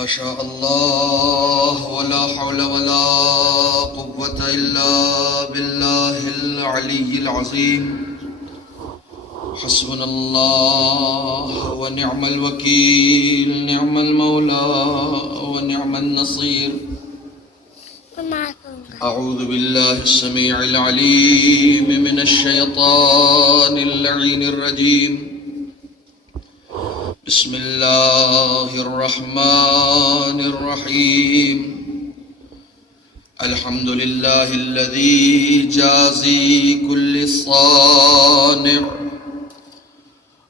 ما شاء الله ولا حول ولا قوة إلا بالله العلي العظيم. حسبنا الله ونعم الوكيل، نعم المولى ونعم النصير. أعوذ بالله السميع العليم من الشيطان اللعين الرجيم. بسم الله الرحمن الرحيم. الحمد لله الذي جازي كل صانع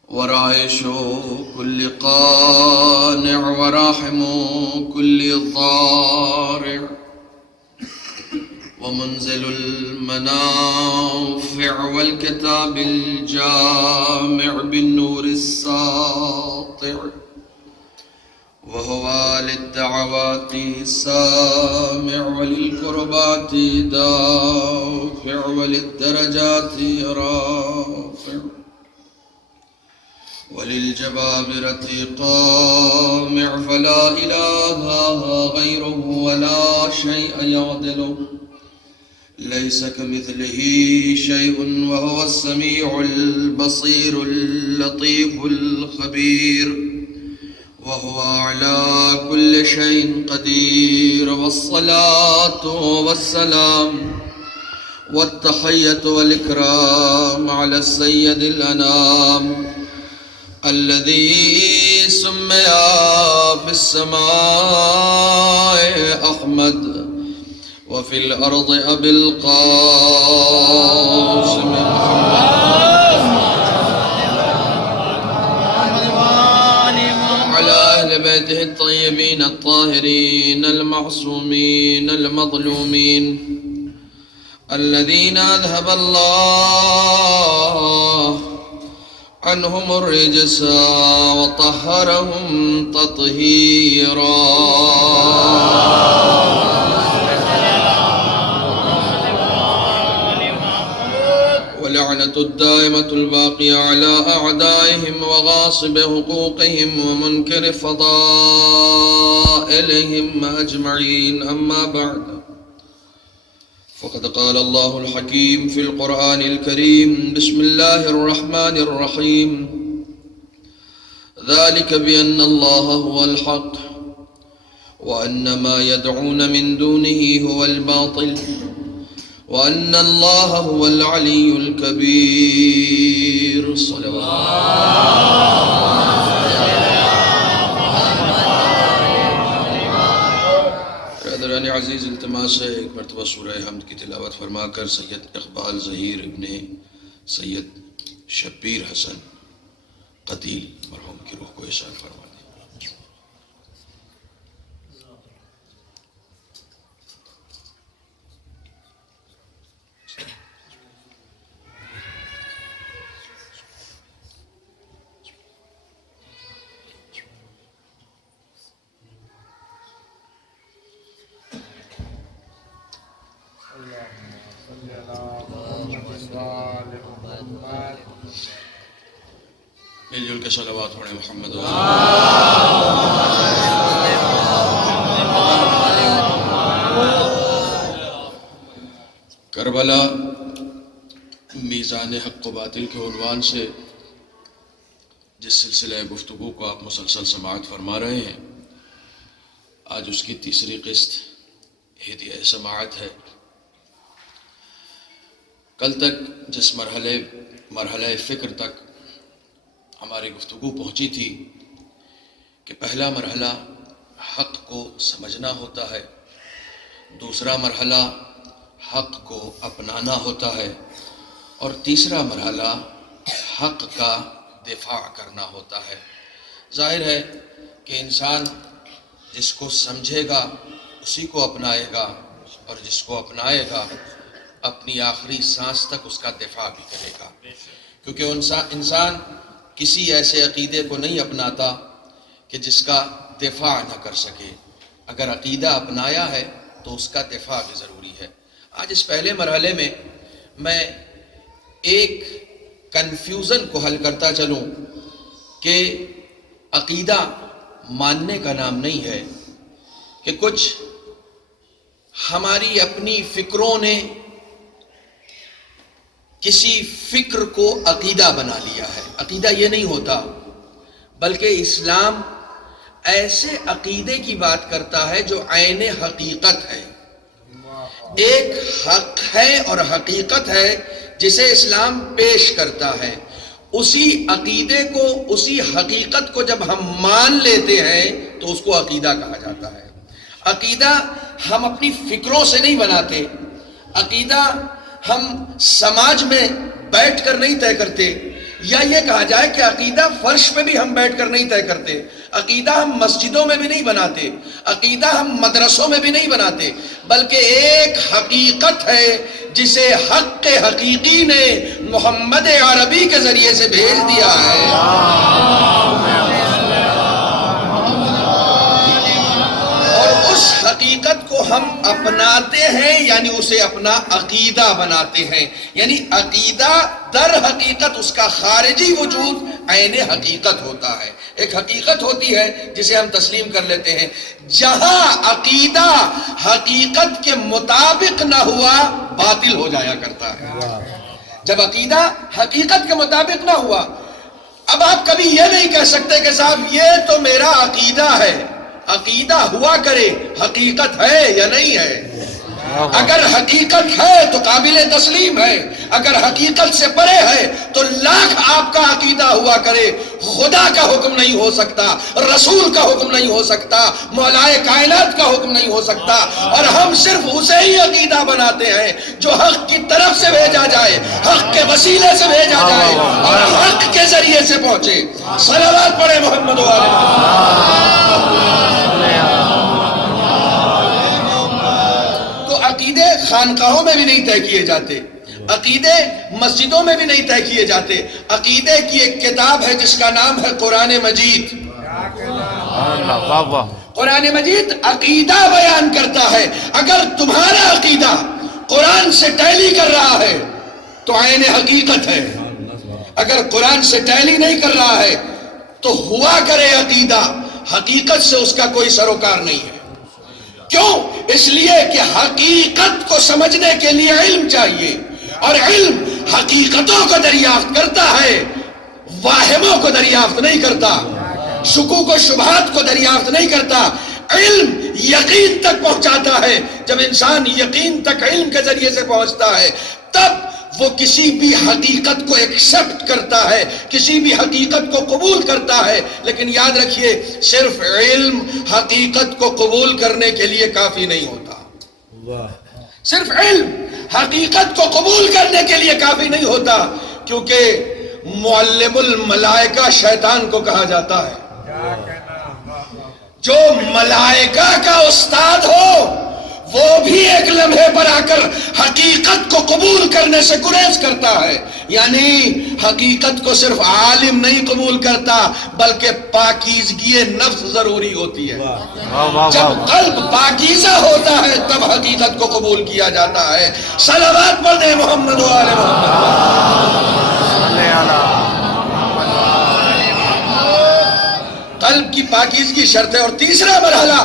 ورائش كل قانع وراحم كل ضارع ومنزل المنافع والكتاب الجامع بالنور الساطع، وهو للدعوات سامع وللكربات دافع وللدرجات رافع وللجبابرة قامع، فلا إله غيره ولا شيء يعدله، ليس كمثله شيء وهو السميع البصير اللطيف الخبير، وهو على كل شيء قدير. والصلاة والسلام والتحية والإكرام على السيد الأنام الذي سمي في السماء أحمد وفي الأرض أبي القاسم محمد، وعلى أهل بيته الطيبين الطاهرين المعصومين المظلومين الذين أذهب الله عنهم الرجس وطهرهم تطهيرا. ولعنة الدائمة الباقية على أعدائهم وغاصب حقوقهم ومنكر فضائلهم أجمعين. أما بعد، فقد قال الله الحكيم في القرآن الكريم: بسم الله الرحمن الرحيم. ذلك بأن الله هو الحق وأن ما يدعون من دونه هو الباطل وأن الله هو العلي الكبير. برادران عزیز، التماس ہے ایک مرتبہ سورہ حمد کی تلاوت فرما کر سید اقبال ظہیر ابن سید شبیر حسن قتیل مرحوم کی روح کو احسان فرما دیں. مل جل کے صلوات پڑھیں محمد. کربلا میزان حق و باطل کے عنوان سے جس سلسلہ گفتگو کو آپ مسلسل سماعت فرما رہے ہیں، آج اس کی تیسری قسط ہدیہ سماعت ہے. کل تک جس مرحلہ فکر تک ہماری گفتگو پہنچی تھی کہ پہلا مرحلہ حق کو سمجھنا ہوتا ہے، دوسرا مرحلہ حق کو اپنانا ہوتا ہے، اور تیسرا مرحلہ حق کا دفاع کرنا ہوتا ہے. ظاہر ہے کہ انسان جس کو سمجھے گا اسی کو اپنائے گا، اور جس کو اپنائے گا اپنی آخری سانس تک اس کا دفاع بھی کرے گا، کیونکہ انسان کسی ایسے عقیدے کو نہیں اپناتا کہ جس کا دفاع نہ کر سکے. اگر عقیدہ اپنایا ہے تو اس کا دفاع بھی ضروری ہے. آج اس پہلے مرحلے میں میں ایک کنفیوژن کو حل کرتا چلوں کہ عقیدہ ماننے کا نام نہیں ہے، کہ کچھ ہماری اپنی فکروں نے کسی فکر کو عقیدہ بنا لیا ہے. عقیدہ یہ نہیں ہوتا، بلکہ اسلام ایسے عقیدے کی بات کرتا ہے جو عین حقیقت ہے. ایک حق ہے اور حقیقت ہے جسے اسلام پیش کرتا ہے. اسی عقیدے کو، اسی حقیقت کو جب ہم مان لیتے ہیں تو اس کو عقیدہ کہا جاتا ہے. عقیدہ ہم اپنی فکروں سے نہیں بناتے. عقیدہ ہم سماج میں بیٹھ کر نہیں طے کرتے، یا یہ کہا جائے کہ عقیدہ فرش پہ بھی ہم بیٹھ کر نہیں طے کرتے. عقیدہ ہم مسجدوں میں بھی نہیں بناتے، عقیدہ ہم مدرسوں میں بھی نہیں بناتے، بلکہ ایک حقیقت ہے جسے حق حقیقی نے محمد عربی کے ذریعے سے بھیج دیا ہے. اور اس حقیقت کو ہم اپناتے ہیں، یعنی اسے اپنا عقیدہ بناتے ہیں. یعنی عقیدہ در حقیقت اس کا خارجی وجود عین حقیقت ہوتا ہے. ایک حقیقت ہوتی ہے جسے ہم تسلیم کر لیتے ہیں. جہاں عقیدہ حقیقت کے مطابق نہ ہوا باطل ہو جایا کرتا ہے. جب عقیدہ حقیقت کے مطابق نہ ہوا، اب آپ کبھی یہ نہیں کہہ سکتے کہ صاحب یہ تو میرا عقیدہ ہے. عقیدہ ہوا کرے، حقیقت ہے یا نہیں ہے. اگر حقیقت ہے تو قابل تسلیم ہے، اگر حقیقت سے پرے ہے تو لاکھ آپ کا عقیدہ ہوا کرے، خدا کا حکم نہیں ہو سکتا، رسول کا حکم نہیں ہو سکتا، مولائے کائنات کا حکم نہیں ہو سکتا. اور ہم صرف اسے ہی عقیدہ بناتے ہیں جو حق کی طرف سے بھیجا جائے، حق کے وسیلے سے بھیجا جائے اور حق کے ذریعے سے پہنچے. صلوات پڑھے محمد و آل محمد. عقیدے خانقاہوں میں بھی نہیں طے کیے جاتے، عقیدے مسجدوں میں بھی نہیں طے کیے جاتے. عقیدے کی ایک کتاب ہے جس کا نام ہے قرآن مجید. قرآن مجید عقیدہ بیان کرتا ہے. اگر تمہارا عقیدہ قرآن سے ٹیلی کر رہا ہے تو عین حقیقت ہے. اگر قرآن سے ٹیلی نہیں کر رہا ہے تو ہوا کرے عقیدہ، حقیقت سے اس کا کوئی سروکار نہیں ہے. کیوں؟ اس لیے کہ حقیقت کو سمجھنے کے لیے علم چاہیے، اور علم حقیقتوں کو دریافت کرتا ہے، واہموں کو دریافت نہیں کرتا، شکوک و شبہات کو دریافت نہیں کرتا. علم یقین تک پہنچاتا ہے. جب انسان یقین تک علم کے ذریعے سے پہنچتا ہے تب وہ کسی بھی حقیقت کو ایکسپٹ کرتا ہے، کسی بھی حقیقت کو قبول کرتا ہے. لیکن یاد رکھیے، صرف علم حقیقت کو قبول کرنے کے لیے کافی نہیں ہوتا. صرف علم حقیقت کو قبول کرنے کے لیے کافی نہیں ہوتا، کیونکہ معلم الملائکہ شیطان کو کہا جاتا ہے. جو ملائکہ کا استاد ہو وہ بھی ایک لمحے پر آ کر حقیقت کو قبول کرنے سے گریز کرتا ہے. یعنی حقیقت کو صرف عالم نہیں قبول کرتا بلکہ پاکیزگی نفس ضروری ہوتی ہے. جب قلب پاکیزہ ہوتا ہے تب حقیقت کو قبول کیا جاتا ہے. صلوات پڑھ دیں محمد و آل محمد. قلب کی پاکیزگی شرط ہے. اور تیسرا مرحلہ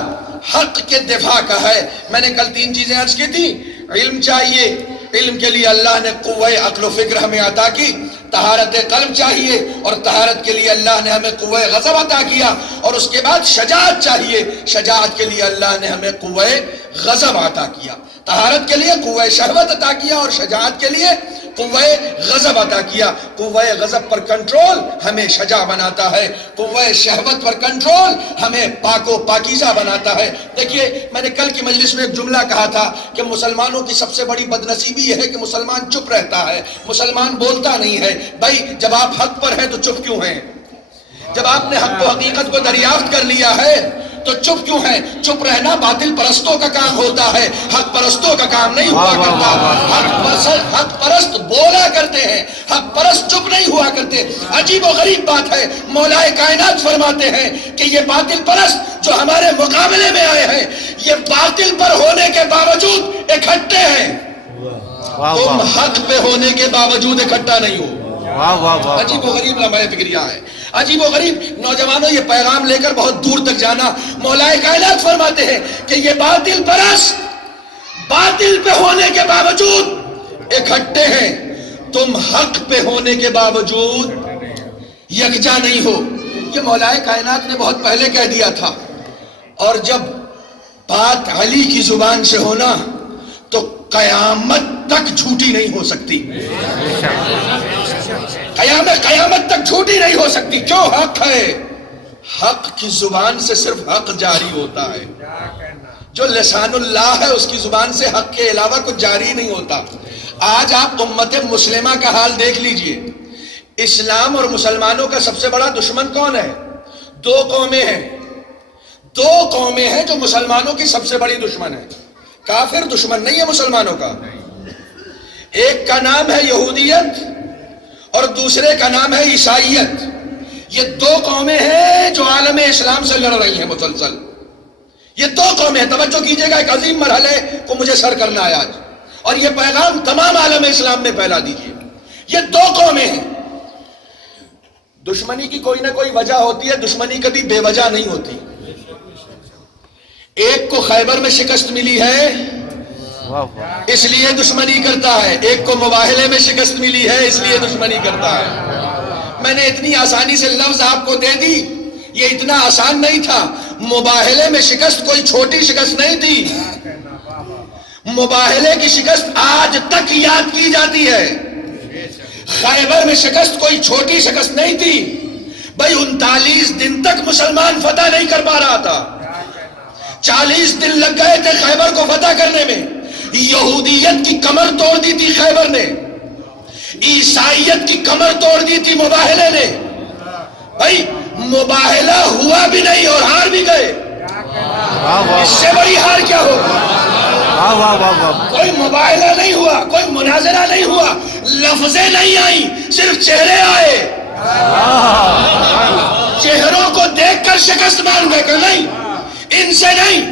حق کے دفاع کا ہے. میں نے کل 3 چیزیں عرض کی تھی. علم چاہیے، علم کے لیے اللہ نے قوہ عقل و فکر ہمیں عطا کی. طہارت قلب چاہیے، اور طہارت کے لیے اللہ نے ہمیں قوہ غضب عطا کیا. اور اس کے بعد شجاعت چاہیے، شجاعت کے لیے اللہ نے ہمیں قوہ غضب عطا کیا. طہارت کے لیے قوہ شہوت عطا کیا اور شجاعت کے لیے قوہ غضب عطا کیا. قوہ غضب پر کنٹرول ہمیں شجاع بناتا ہے، قوہ شہوت پر کنٹرول ہمیں پاک و پاکیزہ بناتا ہے. دیکھیے، میں نے کل کی مجلس میں ایک جملہ کہا تھا کہ مسلمانوں کی سب سے بڑی بدنصیبی یہ ہے کہ مسلمان چپ رہتا ہے، مسلمان بولتا نہیں ہے. بھائی جب آپ حق پر ہیں تو چپ کیوں ہیں؟ جب آپ نے حق و حقیقت کو دریافت کر لیا ہے تو چپ کیوں ہیں؟ چپ رہنا باطل پرستوں کا کام ہوتا ہے، حق پرستوں کا کام نہیں ہوا کرتا. حق پرست بولا کرتے ہیں، حق پرست چپ نہیں ہوا کرتے. عجیب و غریب بات ہے، مولائے کائنات فرماتے ہیں کہ یہ باطل پرست جو ہمارے مقابلے میں آئے ہیں یہ باطل پر ہونے کے باوجود اکٹھے ہیں. تم حق پہ ہونے کے باوجود اکٹھا نہیں ہو. واہ واہ واہ، عجیب و غریب لمحہ فکریہ ہے، عجیب و غریب۔ نوجوانوں یہ پیغام لے کر بہت دور تک جانا۔ مولا کائنات فرماتے ہیں کہ یہ باطل پرست باطل پہ ہونے کے باوجود اکٹھے ہیں، تم حق پہ ہونے کے باوجود یکجا نہیں ہو۔ یہ مولا کائنات نے بہت پہلے کہہ دیا تھا، اور جب بات علی کی زبان سے ہونا تو قیامت تک جھوٹی نہیں ہو سکتی، قیامت تک جھوٹی نہیں ہو سکتی۔ کیوں؟ حق ہے، حق کی زبان سے صرف حق جاری ہوتا ہے۔ جو لسان اللہ ہے اس کی زبان سے حق کے علاوہ کچھ جاری نہیں ہوتا۔ آج آپ امت مسلمہ کا حال دیکھ لیجئے، اسلام اور مسلمانوں کا سب سے بڑا دشمن کون ہے؟ دو قومیں ہیں، دو قومیں ہیں جو مسلمانوں کی سب سے بڑی دشمن ہے۔ کافر دشمن نہیں ہے مسلمانوں کا، ایک کا نام ہے یہودیت اور دوسرے کا نام ہے عیسائیت۔ یہ دو قومیں ہیں جو عالم اسلام سے لڑ رہی ہیں مسلسل۔ یہ دو قومیں ہیں، توجہ کیجئے گا، ایک عظیم مرحلے کو مجھے سر کرنا ہے آج، اور یہ پیغام تمام عالم اسلام میں پھیلا دیجئے۔ یہ دو قومیں ہیں، دشمنی کی کوئی نہ کوئی وجہ ہوتی ہے، دشمنی کبھی بے وجہ نہیں ہوتی۔ ایک کو خیبر میں شکست ملی ہے اس لیے دشمنی کرتا ہے، ایک کو مباہلے میں شکست ملی ہے اس لیے دشمنی کرتا ہے۔ میں نے اتنی آسانی سے لفظ آپ کو دے دی، یہ اتنا آسان نہیں تھا۔ مباہلے میں شکست کوئی چھوٹی شکست نہیں تھی، مباہلے کی شکست آج تک یاد کی جاتی ہے۔ خیبر میں شکست کوئی چھوٹی شکست نہیں تھی بھائی، 39 دن تک مسلمان فتح نہیں کر پا رہا تھا، 40 دن لگ گئے تھے خیبر کو فتح کرنے میں۔ یہودیت کی کمر توڑ دی تھی خیبر نے، عیسائیت کی کمر توڑ دی تھی مباہلے نے۔ بھائی مباہلہ ہوا بھی نہیں اور ہار بھی گئے، اس سے بڑی ہار کیا ہوگی؟ کوئی مباہلہ نہیں ہوا، کوئی مناظرہ نہیں ہوا، لفظیں نہیں آئیں، صرف چہرے آئے۔ چہروں کو دیکھ کر شکست مان گئے کہ نہیں، ان سے نہیں۔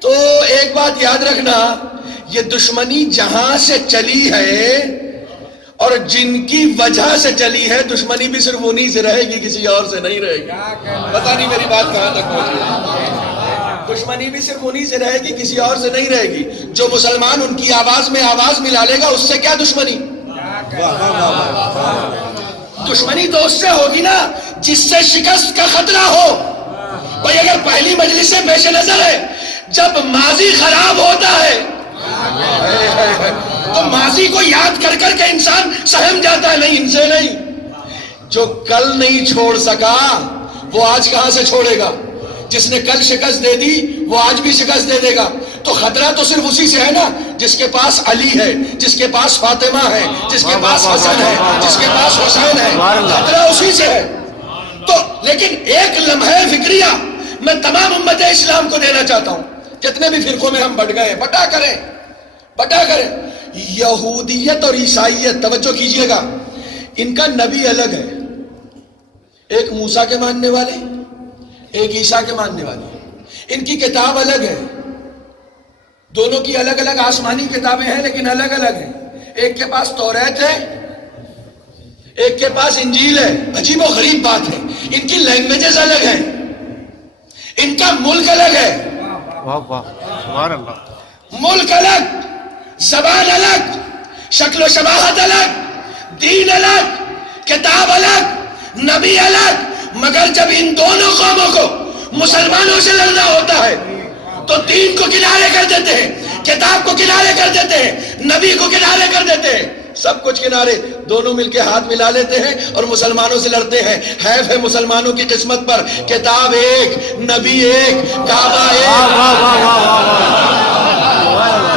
تو ایک بات یاد رکھنا، یہ دشمنی جہاں سے چلی ہے اور جن کی وجہ سے چلی ہے، دشمنی بھی صرف انہی سے رہے گی، کسی اور سے نہیں رہے گی۔ پتہ نہیں میری بات کہاں تک پہنچی؟ دشمنی بھی صرف انہی سے رہے گی، کسی اور سے نہیں رہے گی۔ جو مسلمان ان کی آواز میں آواز ملا لے گا، اس سے کیا دشمنی؟ دشمنی تو اس سے ہوگی نا جس سے شکست کا خطرہ ہو۔ بھئی اگر پہلی مجلس سے پیش نظر ہے، جب ماضی خراب ہوتا ہے تو ماضی کو یاد کر کر کے انسان سہم جاتا ہے، نہیں ان سے نہیں۔ جو کل نہیں چھوڑ سکا وہ آج کہاں سے چھوڑے گا؟ جس نے کل شکست دے دی وہ آج بھی شکست دے دے گا۔ تو خطرہ تو صرف اسی سے ہے نا جس کے پاس علی ہے، جس کے پاس فاطمہ ہے، جس کے پاس حسن ہے، جس کے پاس حسین ہے، خطرہ اسی سے ہے۔ تو لیکن ایک لمحہ فکریہ میں تمام امت اسلام کو دینا چاہتا ہوں، جتنے بھی فرقوں میں ہم بٹ گئے، بٹا کریں۔ یہودیت اور عیسائیت، توجہ کیجئے گا، ان کا نبی الگ ہے، ایک موسیٰ کے ماننے والے، ایک عیسیٰ کے ماننے والے۔ ان کی کتاب الگ ہے، دونوں کی الگ الگ آسمانی کتابیں ہیں لیکن الگ الگ ہیں۔ ایک کے پاس توریت ہے، ایک کے پاس انجیل ہے۔ عجیب و غریب بات ہے، ان کی لینگویجز الگ ہیں، ان کا ملک الگ ہے، ملک الگ، زبان الگ، شکل و شباہت الگ، دین الگ، کتاب الگ، نبی الگ۔ مگر جب ان دونوں قوموں کو مسلمانوں سے لڑنا ہوتا ہے تو دین کو کنارے کر دیتے ہیں، کتاب کو کنارے کر دیتے ہیں، نبی کو کنارے کر دیتے ہیں، سب کچھ کنارے، دونوں مل کے ہاتھ ملا لیتے ہیں اور مسلمانوں سے لڑتے ہیں۔ حیف ہے مسلمانوں کی قسمت پر، کتاب ایک، نبی ایک، کعبہ ایک،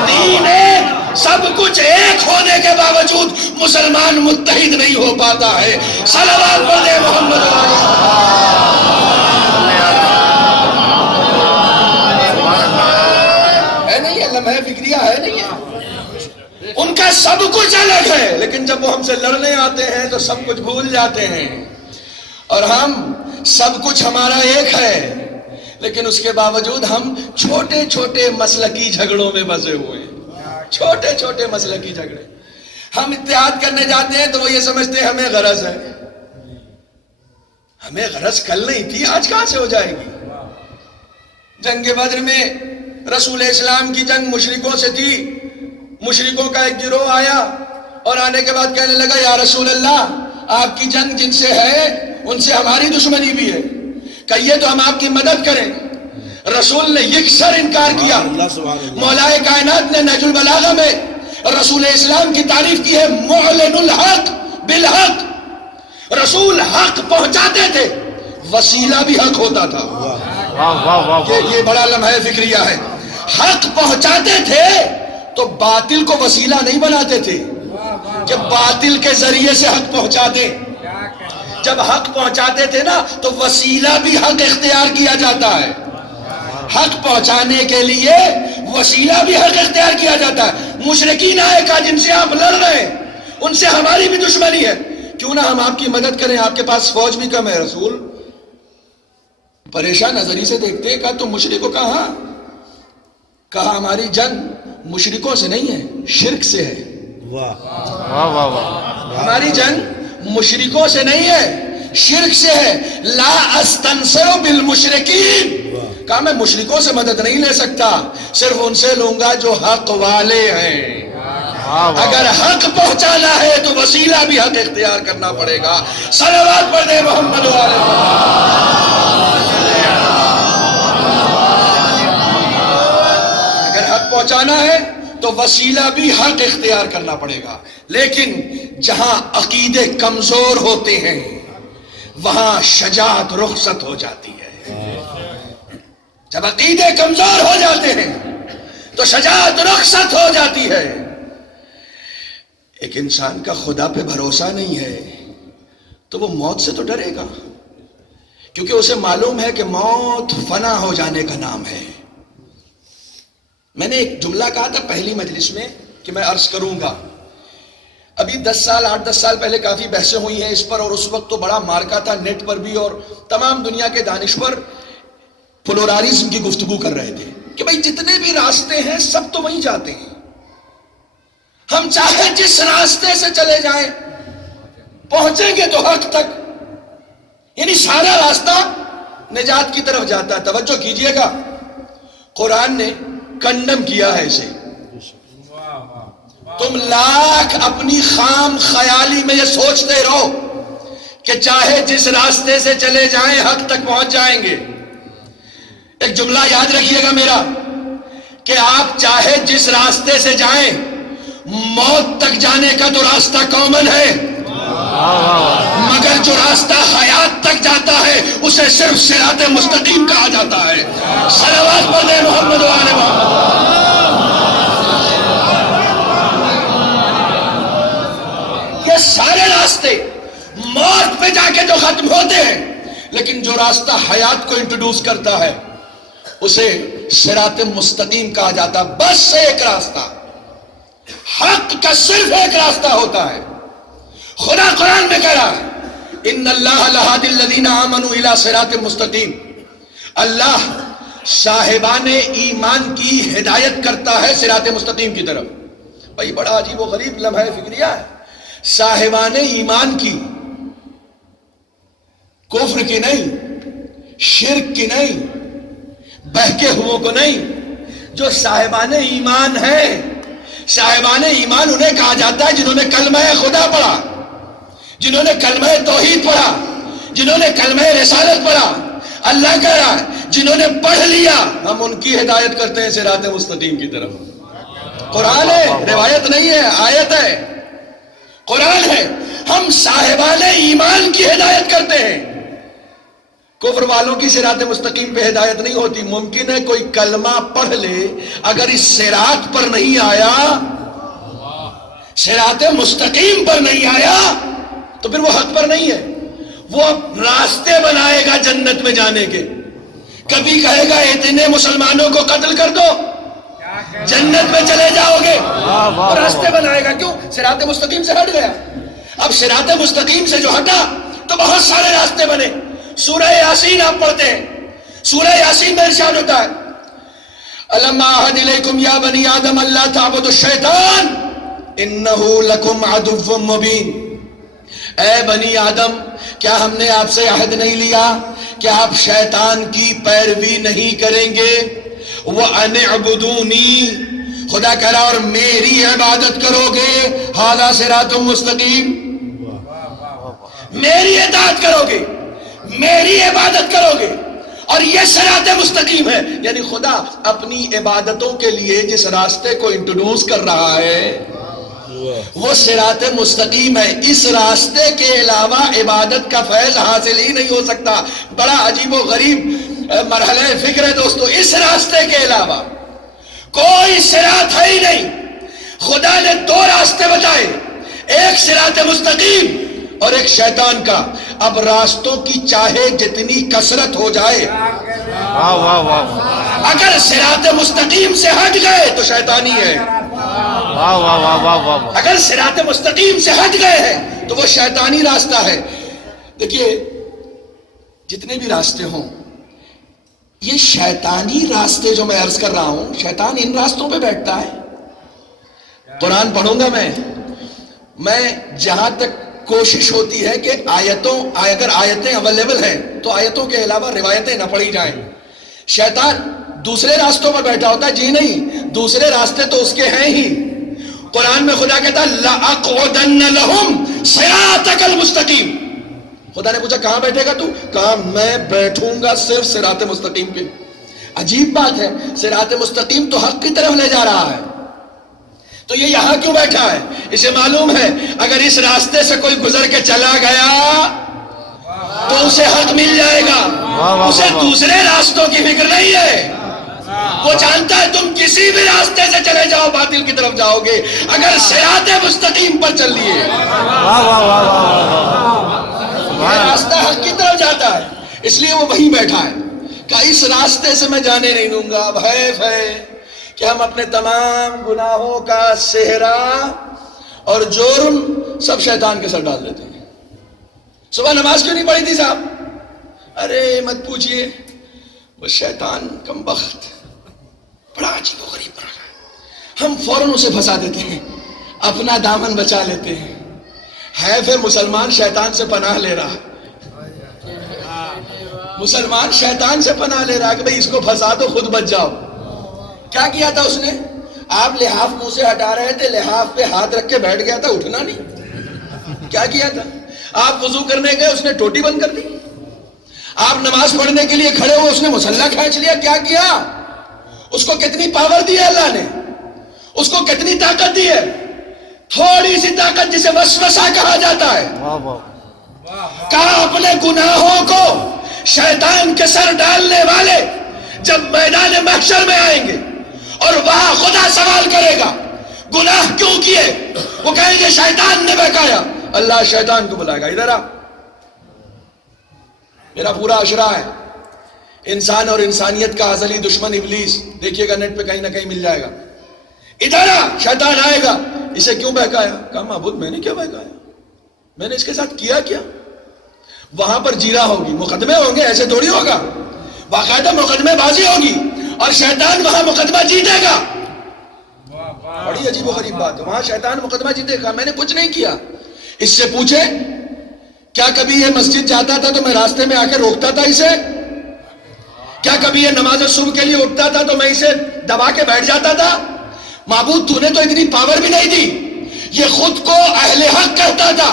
دین ایک، سب کچھ ایک ہونے کے باوجود مسلمان متحد نہیں ہو پاتا ہے۔ صلوات پڑھیں محمد ہے نہیں ہے، لمحہ فکریہ ہے نہیں ہے۔ ان کا سب کچھ الگ ہے لیکن جب وہ ہم سے لڑنے آتے ہیں تو سب کچھ بھول جاتے ہیں، اور ہم سب کچھ ہمارا ایک ہے لیکن اس کے باوجود ہم چھوٹے چھوٹے مسلکی جھگڑوں میں بسے ہوئے ہیں، چھوٹے چھوٹے مسلکی جھگڑے۔ ہم اتحاد کرنے جاتے ہیں تو وہ یہ سمجھتے ہیں ہمیں غرض ہے. ہمیں غرض کل نہیں تھی، آج کہاں سے ہو جائے گی؟ جنگ بدر میں رسول اسلام کی جنگ مشرکوں سے تھی. مشرکوں کا ایک گروہ آیا اور آنے کے بعد کہنے لگا یا رسول اللہ، آپ کی جنگ جن سے ہے ان سے ہماری دشمنی بھی ہے، کہیے تو ہم آپ کی مدد کریں. رسول نے یکسر انکار کیا. مولا کائنات نے نہج البلاغہ میں رسول اسلام کی تعریف کی ہے، معلن الحق بالحق. رسول حق پہنچاتے تھے، وسیلہ بھی حق ہوتا تھا. یہ بڑا لمحہ فکریہ ہے. حق پہنچاتے تھے تو باطل کو وسیلہ نہیں بناتے تھے کہ باطل کے ذریعے سے حق پہنچا دیں. جب حق پہنچاتے تھے نا تو وسیلہ بھی حق اختیار کیا جاتا ہے. حق پہنچانے کے لیے وسیلہ بھی حق اختیار کیا جاتا ہے. مشرکین آئے کہا جن سے آپ لڑ رہے ہیں ان سے ہماری بھی دشمنی ہے، کیوں نہ ہم آپ کی مدد کریں، آپ کے پاس فوج بھی کم ہے. رسول پریشان نظری سے دیکھتے، کہا تم مشرکوں کہا ہماری جنگ مشرکوں سے نہیں ہے، شرک سے ہے. ہماری جنگ مشرکوں سے نہیں ہے، شرک سے ہے. لا استنصر بالمشرکین، کہا میں مشرکوں سے مدد نہیں لے سکتا، صرف ان سے لوں گا جو حق والے ہیں. اگر حق پہنچانا ہے تو وسیلہ بھی حق اختیار کرنا پڑے گا. صلوات پڑھ دے محمد والے. اگر حق پہنچانا ہے تو وسیلہ بھی حق اختیار کرنا پڑے گا. لیکن جہاں عقیدے کمزور ہوتے ہیں وہاں شجاعت رخصت ہو جاتی ہے. جب عقیدے کمزور ہو جاتے ہیں تو شجاعت رخصت ہو جاتی ہے. ایک انسان کا خدا پہ بھروسہ نہیں ہے تو وہ موت سے تو ڈرے گا، کیونکہ اسے معلوم ہے کہ موت فنا ہو جانے کا نام ہے. میں نے ایک جملہ کہا تھا پہلی مجلس میں کہ میں عرض کروں گا. ابھی 8-10 سال پہلے کافی بحثیں ہوئی ہیں اس پر، اور اس وقت تو بڑا مارکا تھا نیٹ پر بھی، اور تمام دنیا کے دانشور پلورالزم کی گفتگو کر رہے تھے کہ بھئی جتنے بھی راستے ہیں سب تو وہیں جاتے ہیں، ہم چاہے جس راستے سے چلے جائیں پہنچیں گے تو حق تک. یعنی سارا راستہ نجات کی طرف جاتا ہے. توجہ کیجئے گا، قرآن نے کنڈم کیا ہے اسے. تم لاکھ اپنی خام خیالی میں یہ سوچتے رہو کہ چاہے جس راستے سے چلے جائیں حق تک پہنچ جائیں گے. ایک جملہ یاد رکھیے گا میرا کہ آپ چاہے جس راستے سے جائیں موت تک جانے کا تو راستہ کامن ہے، مگر جو راستہ حیات تک جاتا ہے اسے صرف صراط مستقیم کہا جاتا ہے. صلوات پڑھ دے محمد و آل محمد. یہ سارے راستے موت پہ جا کے جو ختم ہوتے ہیں، لیکن جو راستہ حیات کو انٹروڈیوس کرتا ہے اسے صراط مستقیم کہا جاتا ہے. بس ایک راستہ، حق کا صرف ایک راستہ ہوتا ہے. خدا قرآن میں کہہ رہا ہے ان اللہ لہادی الذین آمنوا الی صراط مستقیم. اللہ صاحبان ایمان کی ہدایت کرتا ہے صراط مستقیم کی طرف. بھائی بڑا عجیب و غریب لمحہ فکریہ ہے. صاحبان ایمان کی، کفر کی نہیں، شرک کی نہیں، بہکے ہوئوں کو نہیں. جو صاحبان ایمان ہیں، صاحبان ایمان انہیں کہا جاتا ہے جنہوں نے کلمہ خدا پڑھا، جنہوں نے کلمہ توحید پڑھا، جنہوں نے کلمہ رسالت پڑھا. اللہ کہہ رہا ہے جنہوں نے پڑھ لیا ہم ان کی ہدایت کرتے ہیں صراط مستقیم کی طرف. قرآن ہے، روایت نہیں ہے، آیت ہے. قرآن ہے. ہم صاحبان ایمان کی ہدایت کرتے ہیں. کفر والوں کی صراط مستقیم پہ ہدایت نہیں ہوتی. ممکن ہے کوئی کلمہ پڑھ لے، اگر اس صراط پر نہیں آیا، صراط مستقیم پر نہیں آیا تو پھر وہ حق پر نہیں ہے. وہ راستے بنائے گا جنت میں جانے کے. کبھی کہے گا اتنے مسلمانوں کو قتل کر دو جنت میں چلے جاؤ گے، اور راستے بنائے گا. کیوں؟ صراط مستقیم سے ہٹ گیا. اب صراط مستقیم سے جو ہٹا تو بہت سارے راستے بنے. سورہ یاسین آپ پڑھتے ہیں، سورہ یاسین میں ارشاد ہوتا ہے الم اعہد الیکم یا بنی آدم اللہ تعبدوا الشیطان انہو لکم عدو مبین، اے بنی آدم کیا ہم نے آپ سے عہد نہیں لیا کہ آپ شیطان کی پیروی نہیں کریں گے؟ وَأَنِ اعْبُدُونِي، خدا کہہ رہا اور میری عبادت کرو گے، ھذا صراط مستقیم، میری اطاعت کرو گے، میری عبادت کرو گے، اور یہ صراط مستقیم ہے۔ یعنی خدا اپنی عبادتوں کے لیے جس راستے کو انٹروڈیوس کر رہا ہے وہ صراط مستقیم ہے، اس راستے کے علاوہ عبادت کا فیض حاصل ہی نہیں ہو سکتا۔ بڑا عجیب و غریب مرحلہ فکر ہے دوستو، اس راستے کے علاوہ کوئی صراط ہے ہی نہیں۔ خدا نے دو راستے بتائے، ایک صراط مستقیم اور ایک شیطان کا۔ اب راستوں کی چاہے جتنی کثرت ہو جائے، اگر صراط مستقیم سے ہٹ گئے تو شیطانی ہے، اگر صراط مستقیم سے ہٹ گئے ہیں تو وہ شیطانی راستہ ہے۔ دیکھیے جتنے بھی راستے ہوں، یہ شیطانی راستے جو میں عرض کر رہا ہوں، شیطان ان راستوں پہ بیٹھتا ہے۔ قرآن پڑھوں گا میں جہاں تک کوشش ہوتی ہے کہ اگر آیتیں اویلیبل ہیں تو آیتوں کے علاوہ روایتیں نہ پڑھی جائیں۔ شیطان دوسرے راستوں پر بیٹھا ہوتا ہے، جی نہیں، دوسرے راستے تو اس کے ہیں ہی۔ قرآن میں خدا کہتا ہے لَأَقْعُدَنَّ لَهُمْ صِرَاطَكَ الْمُسْتَقِيمَ۔ خدا نے پوچھا کہاں بیٹھے گا تو؟ کہا میں بیٹھوں گا صرف صراط مستقیم پہ۔ عجیب بات ہے، صراط مستقیم تو حق کی طرف لے جا رہا ہے، تو یہ یہاں کیوں بیٹھا ہے؟ اسے معلوم ہے اگر اس راستے سے کوئی گزر کے چلا گیا تو اسے حق مل جائے گا، اسے دوسرے راستوں کی فکر نہیں ہے۔ وہ جانتا ہے تم کسی بھی راستے سے چلے جاؤ باطل کی طرف جاؤ گے، اگر صراط مستقیم پر چل لیے یہ راستہ حق کی طرف جاتا ہے، اس لیے وہ وہیں بیٹھا ہے کہ اس راستے سے میں جانے نہیں دوں گا۔ اب حیف ہے کہ ہم اپنے تمام گناہوں کا صحرا اور جرم سب شیطان کے سر ڈال دیتے ہیں۔ صبح نماز کیوں نہیں پڑھی تھی صاحب؟ ارے مت پوچھئے، وہ شیطان کم بخت بڑا عجیب و غریب رہا ہے، ہم فوراً اسے پھنسا دیتے ہیں، اپنا دامن بچا لیتے ہیں۔ حیف ہے مسلمان شیطان سے پناہ لے رہا، مسلمان شیطان سے پناہ لے رہا کہ بھئی اس کو پھنسا دو خود بچ جاؤ۔ کیا کیا تھا اس نے؟ آپ لحاف منہ سے ہٹا رہے تھے، لحاف پہ ہاتھ رکھ کے بیٹھ گیا تھا، اٹھنا نہیں۔ کیا کیا تھا؟ آپ وضو کرنے گئے، اس نے ٹوٹی بند کر دی۔ آپ نماز پڑھنے کے لیے کھڑے ہوئے، اس نے مصلی کھینچ لیا۔ کیا کیا؟ اس کو کتنی پاور دی ہے اللہ نے، اس کو کتنی طاقت دی ہے؟ تھوڑی سی طاقت جسے وسوسہ کہا جاتا ہے۔ کہا اپنے گناہوں کو شیطان کے سر ڈالنے والے جب میدان محشر میں آئیں گے اور وہاں خدا سوال کرے گا گناہ کیوں کیے، وہ کہیں گے شیطان نے بہکایا۔ اللہ شیطان کو بلائے گا، ادھر آ، میرا پورا عشرہ ہے، انسان اور انسانیت کا ازلی دشمن ابلیس، دیکھیے گا نیٹ پہ کہیں نہ کہیں مل جائے گا۔ ادھر آ، شیطان آئے گا، اسے کیوں بہکایا؟ کہا معبود میں نے کیا بہکایا، میں نے اس کے ساتھ کیا کیا؟ وہاں پر جیرا ہوگی، مقدمے ہوں گے، ایسے تھوڑی ہوگا، باقاعدہ مقدمے بازی ہوگی اور شیطان وہاں مقدمہ جیتے گا۔ بڑی عجیب و غریب بات ہے، وہاں شیطان مقدمہ جیتے گا، میں نے کچھ نہیں کیا۔ اس سے پوچھے کیا کبھی یہ مسجد جاتا تھا تو میں راستے میں آ کے روکتا تھا اسے؟ کیا کبھی یہ نماز صبح کے لیے اٹھتا تھا تو میں اسے دبا کے بیٹھ جاتا تھا؟ معبود تو نے تو اتنی پاور بھی نہیں دی، یہ خود کو اہل حق کہتا تھا۔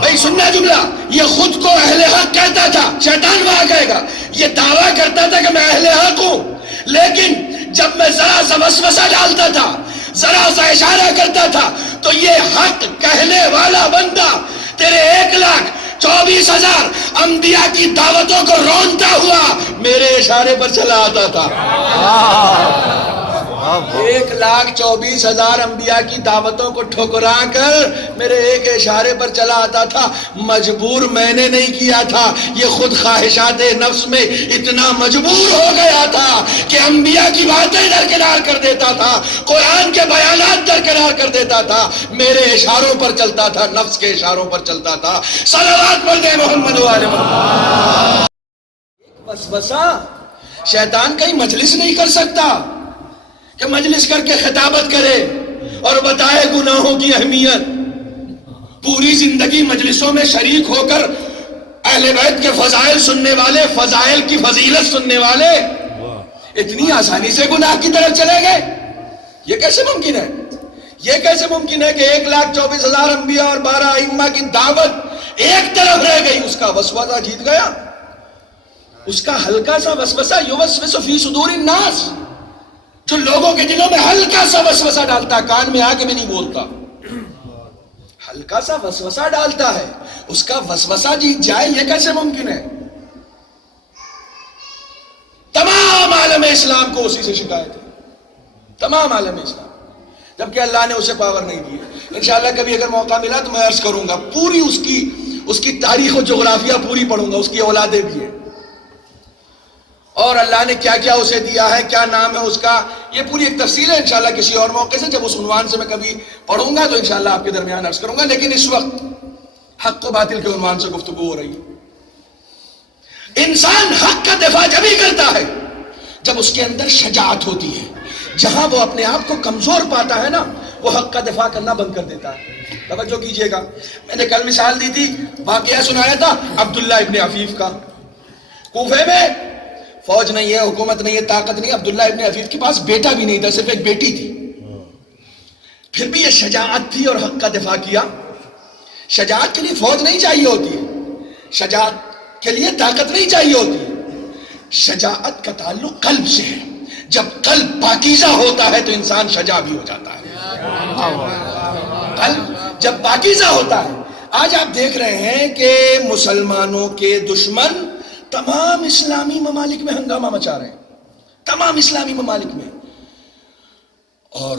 بھائی سننا جملہ، یہ خود کو اہل حق کہتا تھا، شیطان وہاں کہے گا یہ دعویٰ کرتا تھا کہ میں اہل حق ہوں، لیکن جب میں ذرا سا وسوسہ ڈالتا تھا، ذرا سا اشارہ کرتا تھا تو یہ حق کہنے والا بندہ تیرے 1,24,000 انبیاء کی دعوتوں کو رونتا ہوا میرے اشارے پر چلا آتا تھا۔ 1,24,000 انبیاء کی دعوتوں کو ٹھکرا کر میرے ایک اشارے پر چلا آتا تھا۔ مجبور میں نے نہیں کیا تھا، یہ خود خواہشات نفس میں اتنا مجبور ہو گیا تھا کہ انبیاء کی باتیں درکنار کر دیتا تھا، قرآن کے بیانات درکنار کر دیتا تھا، میرے اشاروں پر چلتا تھا، نفس کے اشاروں پر چلتا تھا۔ صلوات پڑھ دیں محمد و آل محمد۔ وسوسہ شیطان کہیں مجلس نہیں کر سکتا، کہ مجلس کر کے خطابت کرے اور بتائے گناہوں کی اہمیت، پوری زندگی مجلسوں میں شریک ہو کر اہل بیت کے فضائل سننے والے، فضائل کی فضیلت سننے والے اتنی آسانی سے گناہ کی طرف چلے گئے؟ یہ کیسے ممکن ہے؟ یہ کیسے ممکن ہے کہ 1,24,000 انبیاء اور 12 ائمہ کی دعوت ایک طرف رہ گئی، اس کا وسوسہ جیت گیا؟ اس کا ہلکا سا وسوسہ یوسوس فی صدور الناس، جو لوگوں کے دلوں میں ہلکا سا وسوسہ ڈالتا ہے، کان میں آ کے بھی نہیں بولتا، ہلکا سا وسوسہ ڈالتا ہے، اس کا وسوسہ جیت جائے، یہ کیسے ممکن ہے؟ تمام عالم اسلام کو اسی سے شکایت ہے، تمام عالم اسلام، جبکہ اللہ نے اسے پاور نہیں دی۔ انشاءاللہ کبھی اگر موقع ملا تو میں عرض کروں گا، پوری اس کی تاریخ و جغرافیہ پوری پڑھوں گا، اس کی اولادیں بھی ہیں اور اللہ نے کیا کیا اسے دیا ہے، کیا نام ہے اس کا، یہ پوری ایک تفصیل ہے۔ انشاءاللہ کسی اور موقع سے جب اس عنوان سے میں کبھی پڑھوں گا تو انشاءاللہ آپ کے درمیان عرض کروں گا، لیکن اس وقت حق و باطل کے عنوان سے گفتگو ہو رہی ہے۔ انسان حق کا دفاع جب ہی کرتا ہے جب اس کے اندر شجاعت ہوتی ہے، جہاں وہ اپنے آپ کو کمزور پاتا ہے نا، وہ حق کا دفاع کرنا بند کر دیتا ہے۔ توجہ کیجئے گا، میں نے کل مثال دی تھی، واقعہ سنایا تھا عبداللہ ابن عفیف کا۔ کوفے میں فوج نہیں ہے، حکومت نہیں ہے، طاقت نہیں ہے، عبداللہ ابن عفیف کے پاس بیٹا بھی نہیں تھا، صرف ایک بیٹی تھی، پھر بھی یہ شجاعت تھی اور حق کا دفاع کیا۔ شجاعت کے لیے فوج نہیں چاہیے ہوتی ہے، شجاعت کے لیے طاقت نہیں چاہیے ہوتی ہے، شجاعت کا تعلق قلب سے ہے، جب قلب پاکیزہ ہوتا ہے تو انسان شجاع بھی ہو جاتا ہے۔ قلب جب پاکیزہ ہوتا ہے، آج آپ دیکھ رہے ہیں کہ مسلمانوں کے دشمن تمام اسلامی ممالک میں ہنگامہ مچا رہے ہیں، تمام اسلامی ممالک میں، اور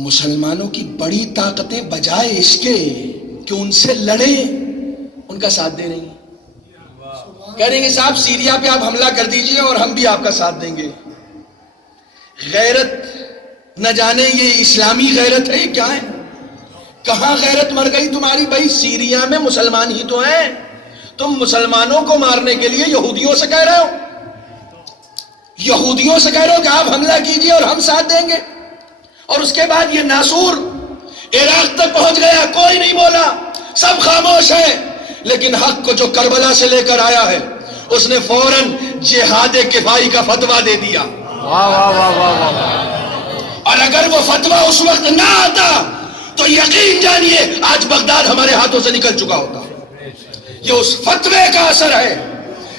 مسلمانوں کی بڑی طاقتیں بجائے اس کے کہ ان سے لڑیں ان کا ساتھ دے رہی ہیں، کہہ رہے ہیں صاحب سیریا پہ آپ حملہ کر دیجئے اور ہم بھی آپ کا ساتھ دیں گے۔ غیرت نہ جانے یہ اسلامی غیرت ہے، یہ کیا ہے؟ کہاں غیرت مر گئی تمہاری؟ بھائی سیریا میں مسلمان ہی تو ہیں، تم مسلمانوں کو مارنے کے لیے یہودیوں سے کہہ رہے ہو، یہودیوں سے کہہ رہے ہو کہ آپ حملہ کیجئے اور ہم ساتھ دیں گے، اور اس کے بعد یہ ناصور عراق تک پہنچ گیا، کوئی نہیں بولا، سب خاموش ہے، لیکن حق کو جو کربلا سے لے کر آیا ہے اس نے فوراً جہاد کفائی کا فتویٰ دے دیا۔ اور اگر وہ فتویٰ اس وقت نہ آتا تو یقین جانیے آج بغداد ہمارے ہاتھوں سے نکل چکا ہوتا۔ یہ اس فتوے کا اثر ہے،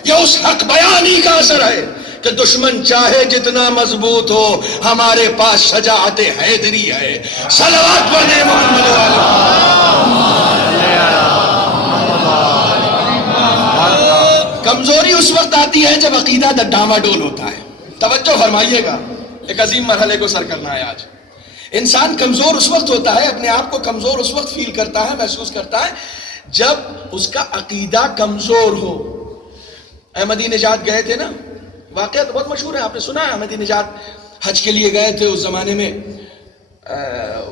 یہ اس حق بیانی کا اثر ہے کہ دشمن چاہے جتنا مضبوط ہو، ہمارے پاس شجاعت حیدری ہے۔ صلوات پڑھنے محمد والا۔ کمزوری اس وقت آتی ہے جب عقیدہ ڈاما ڈول ہوتا ہے۔ توجہ فرمائیے گا، ایک عظیم مرحلے کو سر کرنا ہے آج۔ انسان کمزور اس وقت ہوتا ہے، اپنے آپ کو کمزور اس وقت فیل کرتا ہے، محسوس کرتا ہے جب اس کا عقیدہ کمزور ہو۔ احمدی نژاد گئے تھے نا، واقعہ تو بہت مشہور ہے، آپ نے سنا ہے، احمدی نژاد حج کے لیے گئے تھے اس زمانے میں،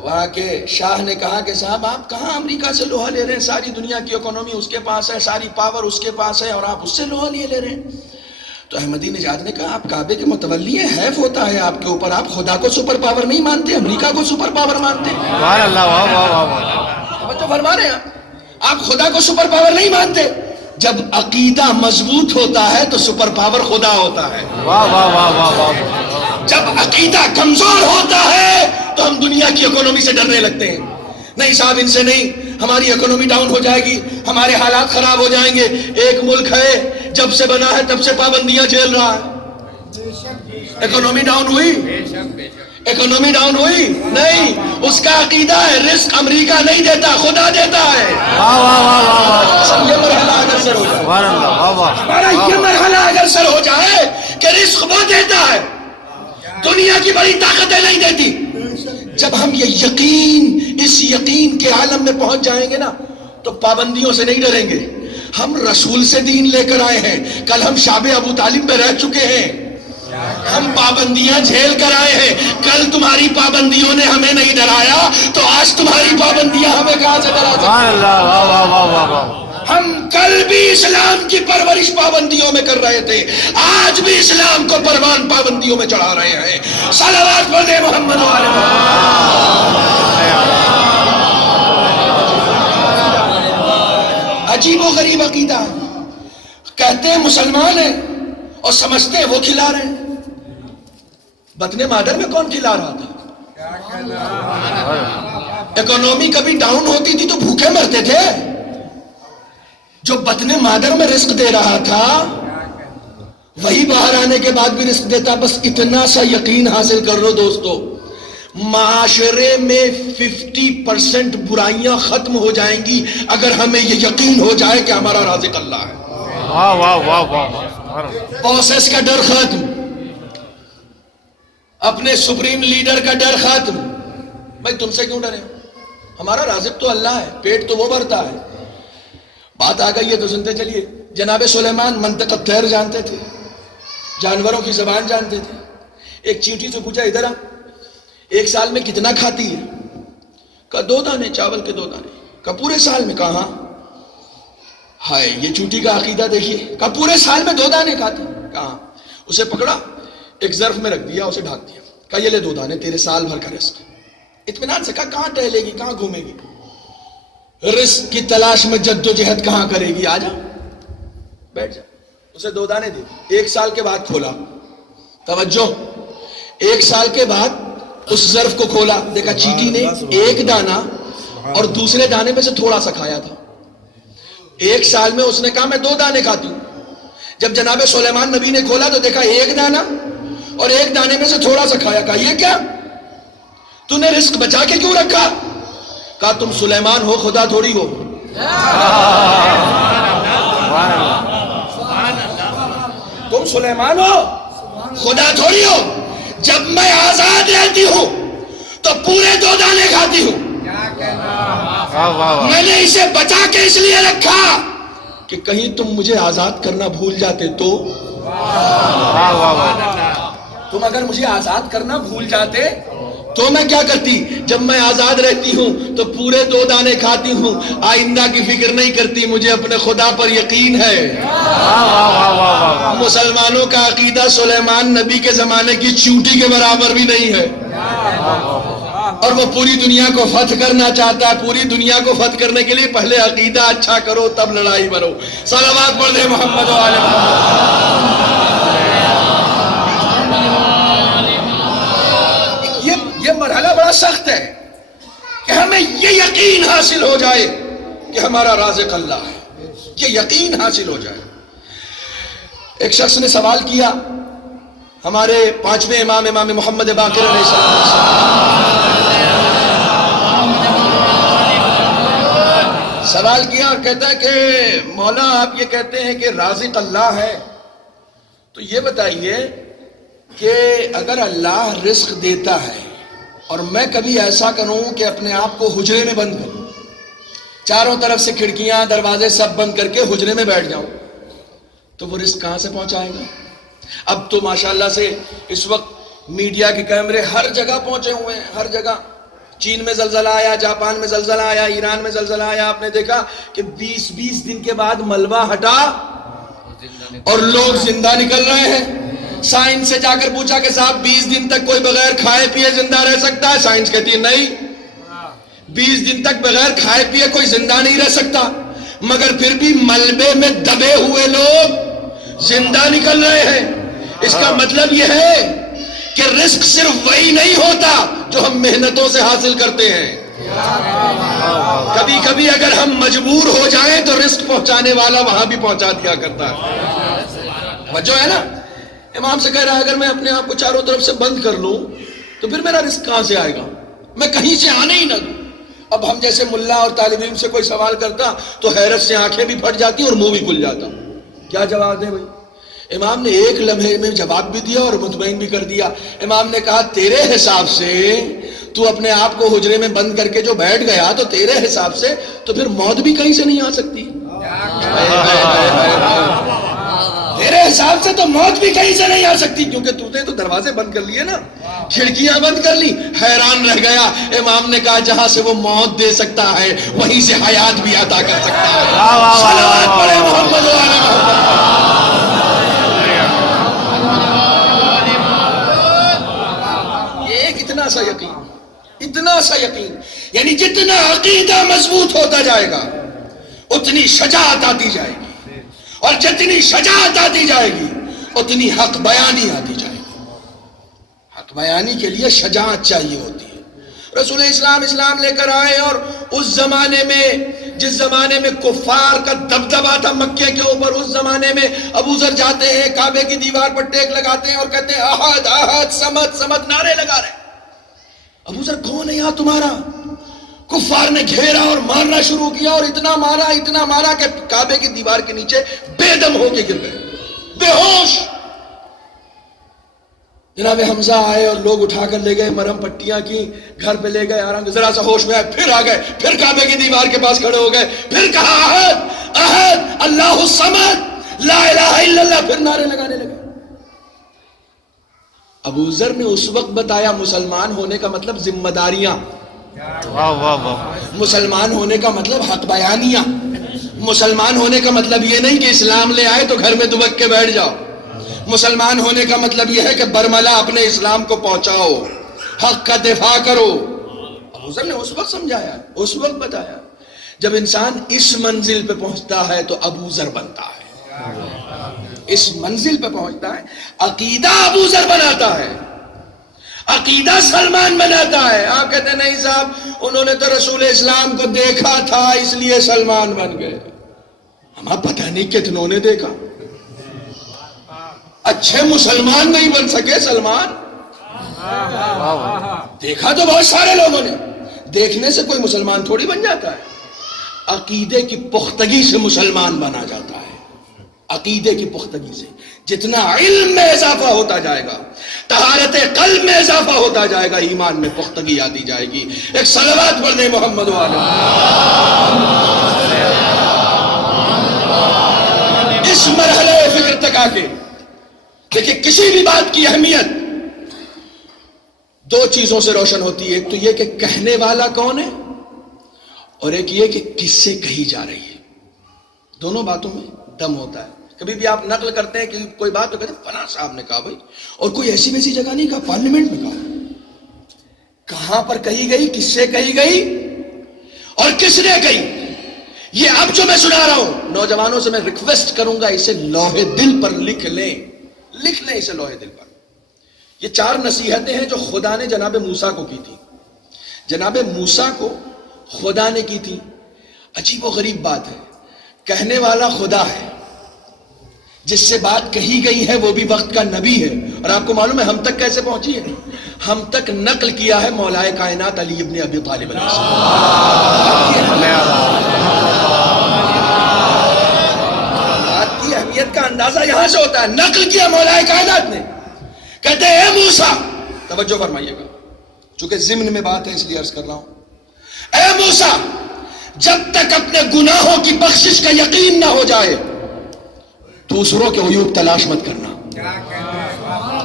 وہاں کے شاہ نے کہا کہ صاحب آپ کہاں امریکہ سے لوہا لے رہے ہیں، ساری دنیا کی اکانومی اس کے پاس ہے، ساری پاور اس کے پاس ہے، اور آپ اس سے لوہا لیے لے رہے ہیں۔ تو احمدی نژاد نے کہا آپ کعبے کے متولی ہیں، حیف ہوتا ہے آپ کے اوپر، آپ خدا کو سپر پاور نہیں مانتے، امریکہ کو سپر پاور مانتے۔ سبحان اللہ، واہ واہ واہ، توجہ فرما رہے ہیں آپ خدا کو سپر پاور نہیں مانتے۔ جب عقیدہ مضبوط ہوتا ہے تو سپر پاور خدا ہوتا ہے۔ واہ واہ واہ واہ واہ۔ جب عقیدہ کمزور ہوتا ہے تو ہم دنیا کی اکانومی سے ڈرنے لگتے ہیں، نہیں صاحب ان سے نہیں، ہماری اکانومی ڈاؤن ہو جائے گی، ہمارے حالات خراب ہو جائیں گے۔ ایک ملک ہے جب سے بنا ہے تب سے پابندیاں جھیل رہا ہے، اکانومی ڈاؤن ہوئی؟ اکانومی ڈاؤن ہوئی؟ نہیں، اس کا عقیدہ ہے رزق امریکہ نہیں دیتا، خدا دیتا ہے۔ یہ مرحلہ اگر سر ہو جائے، ہمارا یہ مرحلہ اگر سر ہو جائے کہ رزق وہ دیتا ہے، دنیا کی بڑی طاقتیں نہیں دیتی، جب ہم یہ یقین، اس یقین کے عالم میں پہنچ جائیں گے نا تو پابندیوں سے نہیں ڈریں گے۔ ہم رسول سے دین لے کر آئے ہیں، کل ہم شاب ابو طالب میں رہ چکے ہیں، ہم پابندیاں جھیل کر آئے ہیں، کل تمہاری پابندیوں نے ہمیں نہیں ڈرایا تو آج تمہاری پابندیاں ہمیں کہاں سے ڈرا سکتی ہیں؟ ہم کل بھی اسلام کی پرورش پابندیوں میں کر رہے تھے، آج بھی اسلام کو پروان پابندیوں میں چڑھا رہے ہیں۔ صلوات پڑھ دے محمد و آل محمد۔ عجیب و غریب عقیدہ، کہتے ہیں مسلمان ہیں اور سمجھتے ہیں وہ کھلا رہے ہیں۔ بطن مادر میں کون کھلا رہا تھا؟ اکانومی کبھی ڈاؤن ہوتی تھی تو بھوکے مرتے تھے؟ جو بطن مادر میں رزق دے رہا تھا وہی باہر آنے کے بعد بھی رزق دیتا۔ بس اتنا سا یقین حاصل کر لو دوستو، معاشرے میں 50% برائیاں ختم ہو جائیں گی اگر ہمیں یہ یقین ہو جائے کہ ہمارا رازق اللہ ہے۔ واہ واہ واہ واہ، باسس کا ڈر ختم، اپنے سپریم لیڈر کا ڈر ختم۔ بھائی تم سے کیوں ڈرے؟ ہمارا رازق تو اللہ ہے، پیٹ تو وہ بھرتا ہے۔ بات آ گئی ہے تو سنتے چلیے۔ جناب سلیمان منطق الطیر جانتے تھے، جانوروں کی زبان جانتے تھے۔ ایک چینٹی سے پوچھا ادھر آ، ایک سال میں کتنا کھاتی ہے؟ کہا 2 دانے چاول کے 2 دانے۔ کہا پورے سال میں؟ کہا ہاں۔ ہائے یہ چونٹی کا عقیدہ دیکھیے، کہا پورے سال میں 2 دانے کھاتی؟ کہا اسے پکڑا، ایک ظرف میں رکھ دیا، اسے ڈھانک دیا، کہا یہ لے 2 دانے تیرے سال بھر کا رزق۔ اطمینان سے کہا کہاں ٹہلے گی، کہاں گھومے گی، رزق کی تلاش میں جد و جہد کہاں کرے گی؟ آ جا بیٹھ جا۔ اسے 2 دانے دی، 1 سال کے بعد کھولا، توجہ، 1 سال کے بعد اس ظرف کو کھولا، دیکھا چیٹی نے 1 دانہ اور دوسرے دانے میں سے تھوڑا سا کھایا تھا۔ 1 سال میں اس نے کہا میں 2 دانے کھاتی ہوں۔ جب جناب سلیمان نبی نے کھولا تو دیکھا 1 دانہ اور 1 دانے میں سے تھوڑا سا کھایا۔ کہا یہ کیا، تو نے رزق بچا کے کیوں رکھا؟ کہا تم سلیمان ہو، خدا تھوڑی ہو۔ تم سلیمان ہو، خدا تھوڑی ہو۔ جب میں آزاد رہتی ہوں تو پورے 2 دانے کھاتی ہوں۔ میں نے اسے بچا کے اس لیے رکھا کہ کہیں تم مجھے آزاد کرنا بھول جاتے تو۔ تم اگر مجھے آزاد کرنا بھول جاتے تو میں کیا کرتی؟ جب میں آزاد رہتی ہوں تو پورے 2 دانے کھاتی ہوں، آئندہ کی فکر نہیں کرتی، مجھے اپنے خدا پر یقین ہے۔ مسلمانوں کا عقیدہ سلیمان نبی کے زمانے کی چونٹی کے برابر بھی نہیں ہے، اور وہ پوری دنیا کو فتح کرنا چاہتا ہے۔ پوری دنیا کو فتح کرنے کے لیے پہلے عقیدہ اچھا کرو تب لڑائی برو۔ صلوات پڑھ دے محمد و آل محمد۔ یہ مرحلہ بڑا سخت ہے کہ ہمیں یہ یقین حاصل ہو جائے کہ ہمارا رازق اللہ ہے، یہ یقین حاصل ہو جائے۔ ایک شخص نے سوال کیا ہمارے 5ویں امام محمد باقر علیہ السلام، سوال کیا اور کہتا ہے کہ مولا آپ یہ کہتے ہیں کہ رازق اللہ ہے، تو یہ بتائیے کہ اگر اللہ رزق دیتا ہے اور میں کبھی ایسا کروں کہ اپنے آپ کو حجرے میں بند کروں، چاروں طرف سے کھڑکیاں دروازے سب بند کر کے حجرے میں بیٹھ جاؤں، تو وہ رزق کہاں سے پہنچائے گا؟ اب تو ماشاءاللہ سے اس وقت میڈیا کے کیمرے ہر جگہ پہنچے ہوئے ہیں، ہر جگہ۔ چین میں زلزلہ آیا، جاپان میں زلزلہ آیا، ایران میں زلزلہ آیا، آپ نے دیکھا کہ 20 دن کے بعد ملبہ ہٹا اور لوگ زندہ نکل رہے ہیں۔ سائنس سے جا کر پوچھا کہ صاحب 20 دن تک کوئی بغیر کھائے پیے زندہ رہ سکتا ہے؟ سائنس کہتی ہے نہیں، 20 دن تک بغیر کھائے پیے کوئی زندہ نہیں رہ سکتا، مگر پھر بھی ملبے میں دبے ہوئے لوگ زندہ نکل رہے ہیں۔ اس کا مطلب یہ ہے کہ رزق صرف وہی نہیں ہوتا جو ہم محنتوں سے حاصل کرتے ہیں، کبھی کبھی اگر ہم مجبور ہو جائیں تو رزق پہنچانے والا وہاں بھی پہنچا دیا کرتا ہے۔ وجہ ہے نا، امام سے کہہ رہا ہے اگر میں اپنے آپ کو چاروں طرف سے بند کر لوں تو پھر میرا رزق کہاں سے آئے گا؟ میں کہیں سے آنے ہی نہ دوں۔ اب ہم جیسے ملا اور طالب علم سے کوئی سوال کرتا تو حیرت سے آنکھیں بھی پھٹ جاتی اور منہ بھی کھل جاتا، کیا جواب دیں بھائی؟ امام نے ایک لمحے میں جواب بھی دیا اور مطمئن بھی کر دیا۔ امام نے کہا تیرے حساب سے تو اپنے آپ کو حجرے میں بند کر کے جو بیٹھ گیا تو تیرے حساب سے تو پھر موت بھی کہیں سے نہیں آ سکتی۔ تیرے حساب سے تو موت بھی کہیں سے نہیں آ سکتی، کیونکہ تو نے تو دروازے بند کر لیے نا، کھڑکیاں بند کر لی. حیران رہ گیا. امام نے کہا جہاں سے وہ موت دے سکتا ہے وہیں سے حیات بھی عطا کر سکتا ہے. صلوات پڑھے محمد و آل محمد. ایک اتنا سا یقین، اتنا سا یقین، یعنی جتنا عقیدہ مضبوط ہوتا جائے گا اتنی شجاعت آتی جائے گی، اور جتنی شجاعت آتی جائے گی اتنی حق بیانی آتی جائے گی. حق بیانی کے لیے شجاعت چاہیے ہوتی ہے. رسول اسلام لے کر آئے، اور اس زمانے میں جس زمانے میں کفار کا دبدبا تھا مکے کے اوپر، اس زمانے میں ابو ذر جاتے ہیں کعبے کی دیوار پر ٹیک لگاتے ہیں اور کہتے ہیں احد احد صمد صمد، نعرے لگا رہے ہیں. ابو ذر کون ہے یہاں تمہارا؟ کفار نے گھیرا اور مارنا شروع کیا، اور اتنا مارا کہ کعبے کی دیوار کے نیچے بے دم ہو کے گر گئے، بے ہوش. جناب حمزہ آئے اور لوگ اٹھا کر لے گئے، مرہم پٹیاں کی، گھر پہ لے گئے. آرام ذرا سا ہوش میں آئے، پھر آ گئے، پھر کعبے کی دیوار کے پاس کھڑے ہو گئے، پھر کہا احد احد اللہ الصمد لا الہ الا اللہ، پھر نعرے لگانے لگے. ابو ذر نے اس وقت بتایا مسلمان ہونے کا مطلب ذمہ داریاں، مسلمان ہونے کا مطلب حق بیانیاں، مسلمان ہونے کا مطلب یہ نہیں کہ اسلام لے آئے تو گھر میں دبک کے بیٹھ جاؤ. مسلمان ہونے کا مطلب یہ ہے کہ برملا اپنے اسلام کو پہنچاؤ، حق کا دفاع کرو. ابو ذر نے اس وقت سمجھایا، اس وقت بتایا. جب انسان اس منزل پہ پہنچتا ہے تو ابو ذر بنتا ہے. اس منزل پہ پہنچتا ہے، عقیدہ ابو ذر بناتا ہے، عقیدہ سلمان بناتا ہے. آپ کہتے ہیں نہیں صاحب انہوں نے تو رسول اسلام کو دیکھا تھا اس لیے سلمان بن گئے. ہمیں پتہ نہیں کتنوں نے دیکھا، اچھے مسلمان نہیں بن سکے سلمان. دیکھا تو بہت سارے لوگوں نے، دیکھنے سے کوئی مسلمان تھوڑی بن جاتا ہے. عقیدے کی پختگی سے مسلمان بنا جاتا ہے. عقیدے کی پختگی سے جتنا علم میں اضافہ ہوتا جائے گا، طہارت قلب میں اضافہ ہوتا جائے گا، ایمان میں پختگی آتی جائے گی. ایک صلوات پڑھ دیں محمد و آل محمد. اس مرحلے فکر تک آ کے دیکھیں کسی بھی بات کی اہمیت دو چیزوں سے روشن ہوتی ہے. ایک تو یہ کہ کہنے والا کون ہے، اور ایک یہ کہ کس سے کہی جا رہی ہے. دونوں باتوں میں دم ہوتا ہے. کبھی بھی آپ نقل کرتے ہیں کہ کوئی بات تو کہتے ہیں فلاں صاحب نے کہا بھائی، اور کوئی ایسی ویسی جگہ نہیں کہا، پارلیمنٹ میں کہا. کہاں پر کہی گئی، کس سے کہی گئی اور کس نے کہی. یہ اب جو میں سنا رہا ہوں نوجوانوں سے میں ریکویسٹ کروں گا اسے لوہے دل پر لکھ لیں اسے لوہے دل پر. یہ 4 نصیحتیں ہیں جو خدا نے جناب موسیٰ کو کی تھی. جناب موسیٰ کو خدا نے کی تھی. عجیب و غریب بات ہے، کہنے والا خدا ہے، جس سے بات کہی گئی ہے وہ بھی وقت کا نبی ہے. اور آپ کو معلوم ہے ہم تک کیسے پہنچی ہے؟ ہم تک نقل کیا ہے مولا کائنات علی ابن ابی طالب علیہ السلام. بات کی اہمیت کا اندازہ یہاں سے ہوتا ہے. نقل کیا مولا کائنات نے. کہتے ہیں اے موسیٰ، توجہ فرمائیے گا چونکہ ضمن میں بات ہے اس لیے عرض کر رہا ہوں. اے موسیٰ، جب تک اپنے گناہوں کی بخشش کا یقین نہ ہو جائے دوسروں کے عیوب تلاش مت کرنا.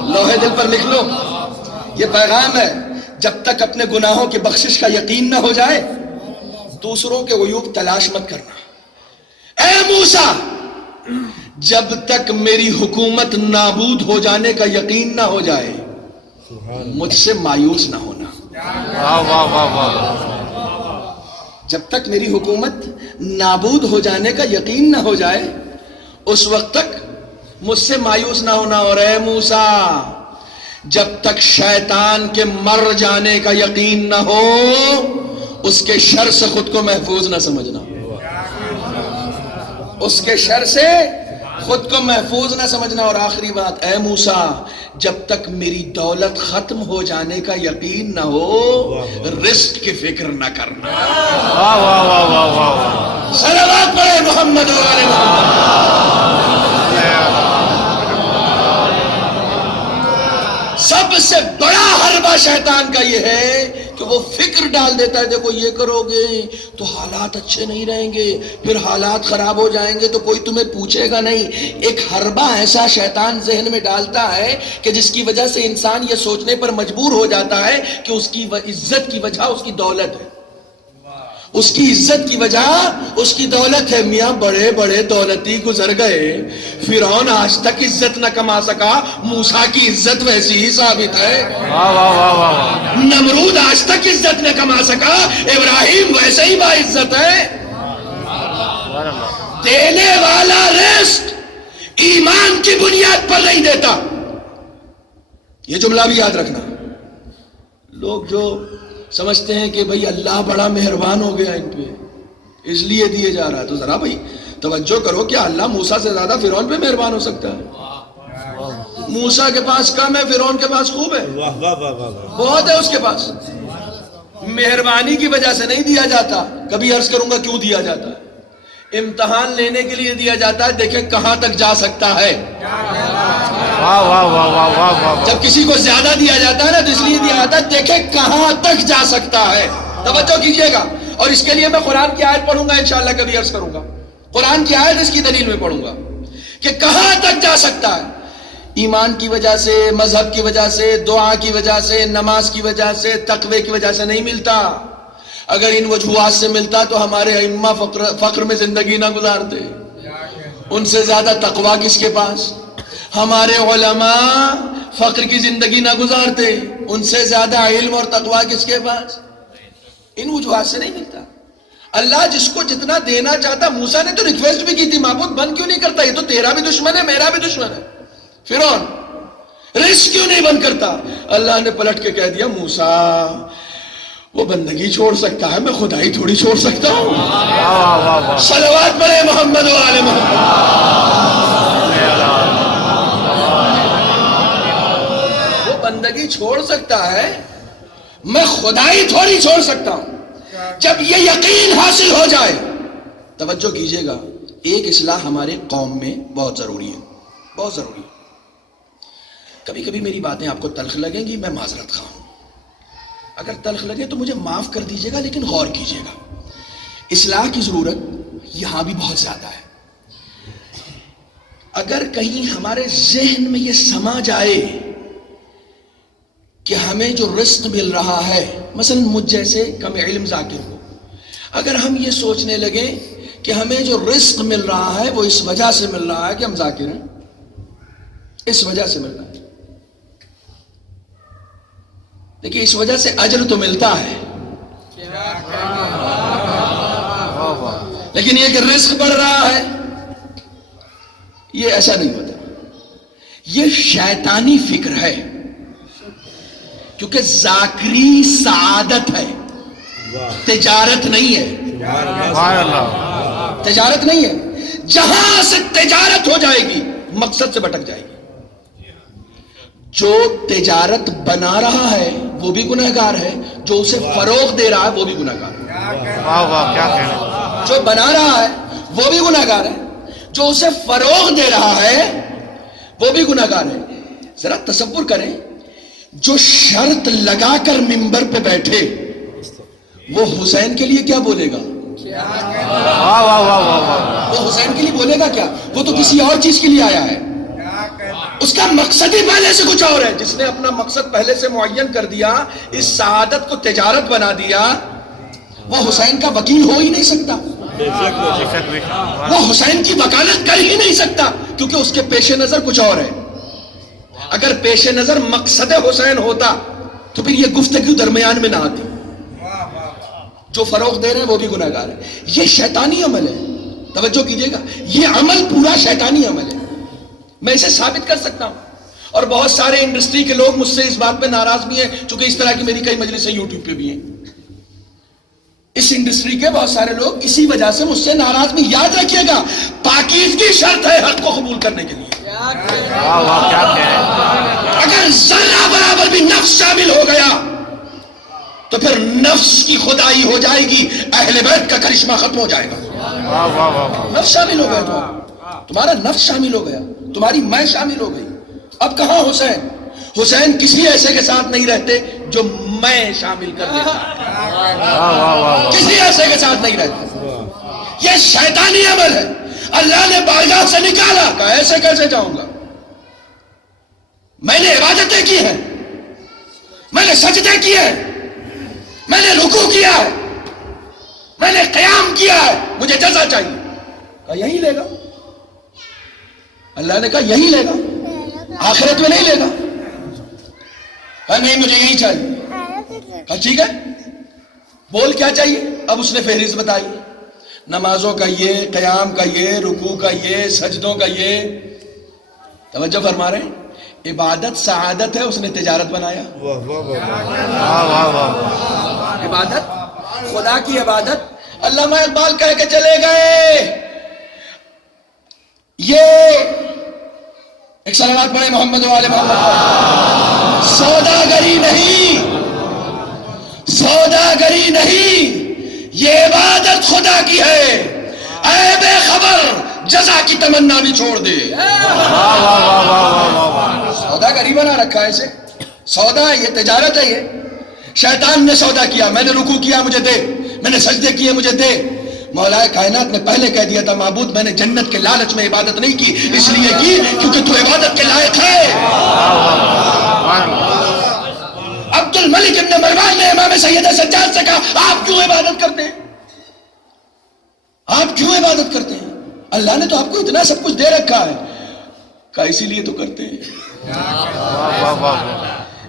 لوہے دل پر لکھ لو، یہ پیغام ہے. جب تک اپنے گناہوں کی بخشش کا یقین نہ ہو جائے دوسروں کے عیوب تلاش مت کرنا. اے موسیٰ، جب تک میری حکومت نابود ہو جانے کا یقین نہ ہو جائے مجھ سے مایوس نہ ہونا. جب تک میری حکومت نابود ہو جانے کا یقین نہ ہو جائے اس وقت تک مجھ سے مایوس نہ ہونا. اور اے موسیٰ، جب تک شیطان کے مر جانے کا یقین نہ ہو اس کے شر سے خود کو محفوظ نہ سمجھنا. اس کے شر سے خود کو محفوظ نہ سمجھنا. اور آخری بات، اے موسیٰ، جب تک میری دولت ختم ہو جانے کا یقین نہ ہو رزق کی فکر نہ کرنا. صلوات پڑھے محمد و آل محمد. سب سے بڑا حربہ شیطان کا یہ ہے کہ وہ فکر ڈال دیتا ہے دیکھو یہ کرو گے تو حالات اچھے نہیں رہیں گے، پھر حالات خراب ہو جائیں گے تو کوئی تمہیں پوچھے گا نہیں۔ ایک حربہ ایسا شیطان ذہن میں ڈالتا ہے کہ جس کی وجہ سے انسان یہ سوچنے پر مجبور ہو جاتا ہے کہ اس کی عزت کی وجہ اس کی دولت ہے، اس کی عزت کی وجہ اس کی دولت ہے۔ میاں بڑے بڑے دولتی گزر گئے، فرعون آج تک عزت نہ کما سکا، موسیٰ کی عزت ویسی ہی ثابت ہے۔ واہ واہ واہ واہ، نمرود آج تک عزت نہ کما سکا، ابراہیم ویسے ہی با عزت ہے۔ سبحان اللہ، دینے والا رزق ایمان کی بنیاد پر نہیں دیتا، یہ جملہ بھی یاد رکھنا۔ لوگ جو سمجھتے ہیں کہ بھئی اللہ بڑا مہربان ہو گیا ان پہ اس لیے دیے جا رہا ہے، تو ذرا بھئی توجہ کرو، کیا اللہ موسیٰ سے زیادہ فرعون پہ مہربان ہو سکتا ہے؟ موسیٰ کے پاس کم ہے، فرعون کے پاس خوب ہے، بہت ہے اس کے پاس۔ مہربانی کی وجہ سے نہیں دیا جاتا، کبھی عرض کروں گا کیوں دیا جاتا ہے۔ امتحان لینے کے لیے دیا جاتا ہے، دیکھیں کہاں تک جا سکتا ہے۔ واہ واہ واہ واہ واہ واہ، جب کسی کو زیادہ دیا جاتا ہے نا تو اس لیے دیا جاتا ہے دیکھیں کہاں تک جا سکتا ہے۔ توجہ کیجئے گا، اور اس کے لیے میں قرآن کی آیت پڑھوں گا انشاءاللہ، کبھی عرض کروں گا قرآن کی آیت، اس کی دلیل میں پڑھوں گا کہ کہاں تک جا سکتا ہے۔ ایمان کی وجہ سے، مذہب کی وجہ سے، دعا کی وجہ سے، نماز کی وجہ سے، تقوی کی وجہ سے نہیں ملتا۔ اگر ان وجوہات سے ملتا تو ہمارے ائمہ فقر میں زندگی نہ گزارتے۔ ان سے زیادہ تقوی کس کے پاس؟ ہمارے علماء فقر کی زندگی نہ گزارتے۔ ان سے زیادہ علم اور تقوی کس کے پاس؟ ان وجوہات سے نہیں ملتا۔ اللہ جس کو جتنا دینا چاہتا، موسیٰ نے تو ریکویسٹ بھی کی تھی، معبود بند کیوں نہیں کرتا، یہ تو تیرا بھی دشمن ہے میرا بھی دشمن ہے۔ فرعون رزق کیوں نہیں بند کرتا؟ اللہ نے پلٹ کے کہہ دیا موسیٰ وہ بندگی چھوڑ سکتا ہے، میں خدائی تھوڑی چھوڑ سکتا ہوں۔ واہ واہ واہ، صلوات پڑھے محمد و آل محمد۔ وہ بندگی چھوڑ سکتا ہے، میں خدائی تھوڑی چھوڑ سکتا ہوں۔ جب یہ یقین حاصل ہو جائے، توجہ کیجئے گا، ایک اصلاح ہمارے قوم میں بہت ضروری ہے، بہت ضروری ہے۔ کبھی کبھی میری باتیں آپ کو تلخ لگیں گی، میں معذرت خواہ ہوں، اگر تلخ لگے تو مجھے معاف کر دیجئے گا، لیکن غور کیجئے گا۔ اصلاح کی ضرورت یہاں بھی بہت زیادہ ہے۔ اگر کہیں ہمارے ذہن میں یہ سما جائے کہ ہمیں جو رزق مل رہا ہے، مثلا مجھ جیسے کم علم ذاکر کو، اگر ہم یہ سوچنے لگیں کہ ہمیں جو رزق مل رہا ہے وہ اس وجہ سے مل رہا ہے کہ ہم ذاکر ہیں، اس وجہ سے مل رہا ہے، دیکھیں اس وجہ سے اجر تو ملتا ہے، لیکن یہ کہ رزق بڑھ رہا ہے، یہ ایسا نہیں ہوتا۔ یہ شیطانی فکر ہے، کیونکہ ذاکری سعادت ہے، تجارت نہیں ہے۔ سبحان اللہ، تجارت نہیں ہے، جہاں سے تجارت ہو جائے گی مقصد سے بھٹک جائے گی۔ جو تجارت بنا رہا ہے وہ بھی گنہگار ہے، جو اسے فروغ دے رہا ہے وہ بھی گنہگار ہے۔ واہ واہ، کیا کہنے، جو بنا رہا ہے وہ بھی گنہگار ہے، جو اسے فروغ دے رہا ہے وہ بھی گنہگار ہے۔ ذرا تصور کریں، جو شرط لگا کر منبر پہ بیٹھے وہ حسین کے لیے کیا بولے گا؟ واہ واہ واہ واہ، وہ حسین کے لیے بولے گا کیا؟ وہ تو کسی اور چیز کے لیے آیا ہے، اس کا مقصد ہی پہلے سے کچھ اور ہے۔ جس نے اپنا مقصد پہلے سے معین کر دیا، اس سعادت کو تجارت بنا دیا، وہ حسین کا وکیل ہو ہی نہیں سکتا، وہ حسین کی وکالت کر ہی نہیں سکتا، کیونکہ اس کے پیش نظر کچھ اور ہے۔ اگر پیش نظر مقصد حسین ہوتا تو پھر یہ گفتگو درمیان میں نہ آتی۔ جو فروغ دے رہے ہیں وہ بھی گناہگار ہے۔ یہ شیطانی عمل ہے، توجہ کیجئے گا، یہ عمل پورا شیطانی عمل ہے، میں اسے ثابت کر سکتا ہوں۔ اور بہت سارے انڈسٹری کے لوگ مجھ سے اس بات پہ ناراض بھی ہیں، چونکہ اس طرح کی میری کئی مجلسیں یوٹیوب پہ بھی ہیں۔ اس انڈسٹری کے بہت سارے لوگ اسی وجہ سے مجھ سے ناراض بھی۔ یاد رکھیے گا، پاکیزگی شرط ہے حق کو قبول کرنے کے لیے۔ واہ واہ، کیا کہنے، اگر ذرہ برابر بھی نفس شامل ہو گیا تو پھر نفس کی خدائی ہو جائے گی، اہل بیت کا کرشمہ ختم ہو جائے گا۔ واہ واہ واہ، نفس شامل ہو گیا، تمہارا نفس شامل ہو گیا، تمہاری میں شامل ہو گئی۔ اب کہاں حسین؟ حسین کسی ایسے کے ساتھ نہیں رہتے جو میں شامل کر دیتا، کسی ایسے کے ساتھ نہیں رہتے، یہ شیطانی عمل ہے، اللہ نے بارگاہ سے نکالا، کہا ایسے کیسے جاؤں گا؟ میں نے عبادتیں کی ہیں، میں نے سجدے کیے ہیں، میں نے رکوع کیا ہے، میں نے قیام کیا ہے، مجھے جزا چاہیے، کہا یہی لے گا، اللہ نے کہا یہی لے گا، آخرت میں نہیں لے گا، کہا نہیں مجھے یہی چاہیے، کہا ٹھیک ہے بول کیا چاہیے؟ اب اس نے فہرست بتائی، نمازوں کا یہ، قیام کا یہ، رکوع کا یہ، سجدوں کا یہ۔ توجہ فرما رہے ہیں، عبادت سعادت ہے، اس نے تجارت بنایا۔ عبادت، خدا کی عبادت، علامہ اقبال کہہ کے چلے گئے، یہ ایک صلوات پڑھے محمد والے محمد، سوداگری نہیں، سوداگری نہیں، یہ عبادت خدا کی ہے، اے بے خبر جزا کی تمنا بھی چھوڑ دے۔ سوداگری بنا رکھا ہے اسے، سودا ہے، یہ تجارت ہے، یہ شیطان نے سودا کیا، میں نے رکوع کیا مجھے دے، میں نے سجدے کیے مجھے دے۔ مولا کائنات نے پہلے کہہ دیا تھا، معبود میں نے جنت کے لالچ میں عبادت نہیں کی، اس لیے کی کیونکہ تو عبادت کے لائق ہے۔ عبد الملک ابن مروان نے امام سید سجاد سے کہا آپ کیوں عبادت کرتے ہیں؟ آپ کیوں عبادت کرتے ہیں؟ اللہ نے تو آپ کو اتنا سب کچھ دے رکھا ہے، کہا اسی لیے تو کرتے ہیں۔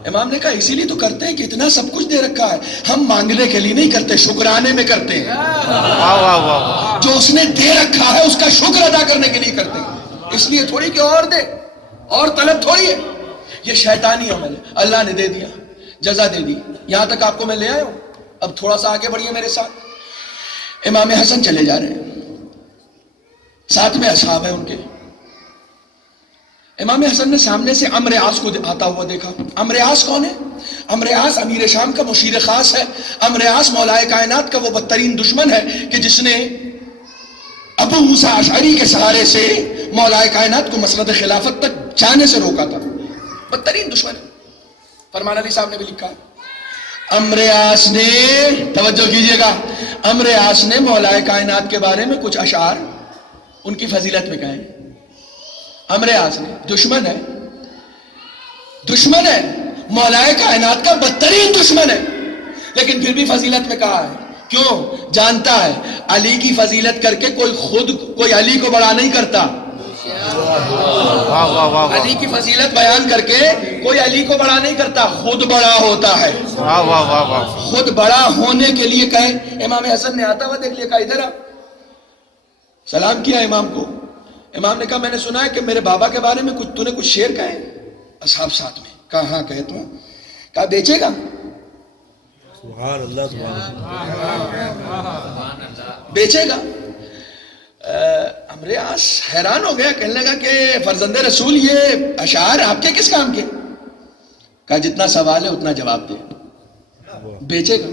امام نے کہا اسی لیے تو کرتے ہیں کہ اتنا سب کچھ دے رکھا ہے، ہم مانگنے کے لیے نہیں کرتے، شکرانے میں کرتے ہیں۔ جو اس نے دے رکھا ہے اس کا شکر ادا کرنے کے لیے کرتے ہیں، اس لیے تھوڑی کہ اور دے، اور طلب تھوڑی ہے، یہ شیطانی عمل ہے۔ اللہ نے دے دیا، جزا دے دی، یہاں تک آپ کو میں لے آیا ہوں۔ اب تھوڑا سا آگے بڑھیے میرے ساتھ، امام حسن چلے جا رہے ہیں، ساتھ میں اصحاب ہیں ان کے۔ امام حسن نے سامنے سے عمرو عاص کو آتا ہوا دیکھا۔ عمرو عاص کون ہے؟ عمرو عاص امیر شام کا مشیر خاص ہے۔ عمرو عاص مولا کائنات کا وہ بدترین دشمن ہے کہ جس نے ابو موسیٰ اشعری کے سہارے سے مولا کائنات کو مسند خلافت تک جانے سے روکا تھا، بدترین دشمن ہے۔ فرمان علی صاحب نے بھی لکھا ہے، عمرو عاص نے، توجہ کیجئے گا، عمرو عاص نے مولا کائنات کے بارے میں کچھ اشعار ان کی فضیلت میں کہیں۔ عمرو عاص نے، دشمن ہے، دشمن ہے، مولا کائنات کا بدترین دشمن ہے، لیکن پھر بھی فضیلت میں کہا ہے۔ کیوں؟ جانتا ہے علی کی فضیلت کر کے کوئی علی کو بڑا نہیں کرتا، علی کی فضیلت بیان کر کے کوئی علی کو بڑا نہیں کرتا، خود بڑا ہوتا ہے۔ خود بڑا ہونے کے لیے کہے، امام حسن نے آتا ہوا دیکھ لیا، کہا ادھر آ، سلام کیا امام کو۔ امام نے کہا میں نے سنا ہے کہ میرے بابا کے بارے میں تو نے کچھ شعر کہے۔ اصحاب ساتھ میں، کہا ہاں کہتا ہوں۔ کہا بیچے گا؟ سبحان اللہ، سبحان اللہ، بیچے گا؟ عمرو عاص حیران ہو گیا، کہنے لگا کہ فرزند رسول یہ اشعار آپ کے کس کام کے؟ کہا جتنا سوال ہے اتنا جواب دے، بیچے گا؟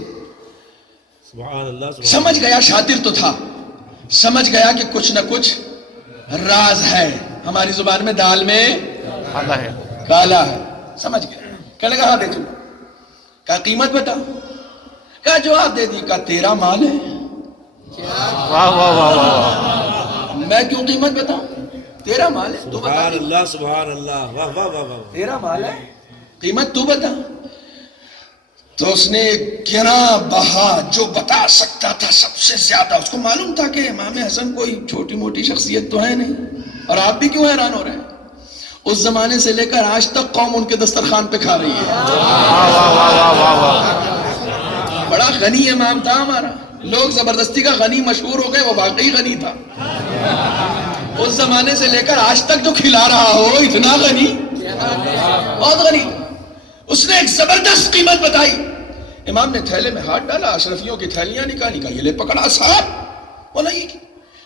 سبحان اللہ، سمجھ گیا، شاطر تو تھا، سمجھ گیا کہ کچھ نہ کچھ راز ہے، ہماری زبان میں دال میں کالا ہے، سمجھ گیا۔ کہنے لگا ہاں بیچوں گا۔ کہا قیمت بتا؟ کہا جواب دے دی، کہا تیرا مال ہے، میں کیوں قیمت بتاؤں؟ تیرا مال ہے، تو بتا، سبحان اللہ، سبحان اللہ، واہ واہ واہ واہ، تیرا مال ہے، قیمت تو بتا۔ تو اس نے گرا بہا جو بتا سکتا تھا سب سے زیادہ، اس کو معلوم تھا کہ امام حسن کوئی چھوٹی موٹی شخصیت تو ہے نہیں، اور آپ بھی کیوں حیران ہو رہے ہیں؟ اس زمانے سے لے کر آج تک قوم ان کے دسترخوان پہ کھا رہی ہے۔ بڑا غنی امام تھا ہمارا، لوگ زبردستی کا غنی مشہور ہو گئے، وہ واقعی غنی تھا۔ اس زمانے سے لے کر آج تک جو کھلا رہا ہو، اتنا غنی، بہت غنی۔ اس نے ایک زبردست قیمت بتائی۔ امام نے تھیلے میں ہاتھ ڈالا، اشرفیوں کی تھیلیاں نکالی، کہا یہ لے پکڑا صاحب۔ بولا یہ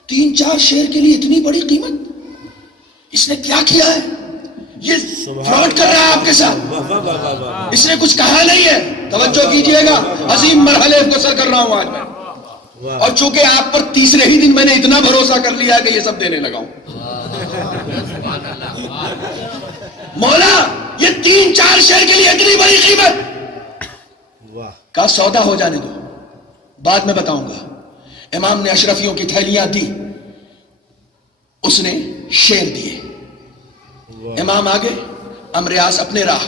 3-4 شعر کے لیے اتنی بڑی قیمت، اس نے کیا کیا ہے؟ یہ فراڈ کر رہا ہے آپ کے ساتھ، واہ واہ واہ واہ واہ، اس نے کچھ کہا نہیں ہے۔ توجہ کیجئے گا، عظیم مرحلے کو سر کر رہا ہوں آج میں، واہ، اور چونکہ آپ پر تیسرے ہی دن میں نے اتنا بھروسہ کر لیا کہ یہ سب دینے لگا ہوں۔ مولا یہ یہ 3-4 شعر کے لیے اتنی بڑی قیمت؟ واہ کا سودا ہو جانے دو، بعد میں بتاؤں گا۔ امام نے اشرفیوں کی تھیلیاں دی، اس نے شعر دیے، امام آگے، امریاس اپنے راہ۔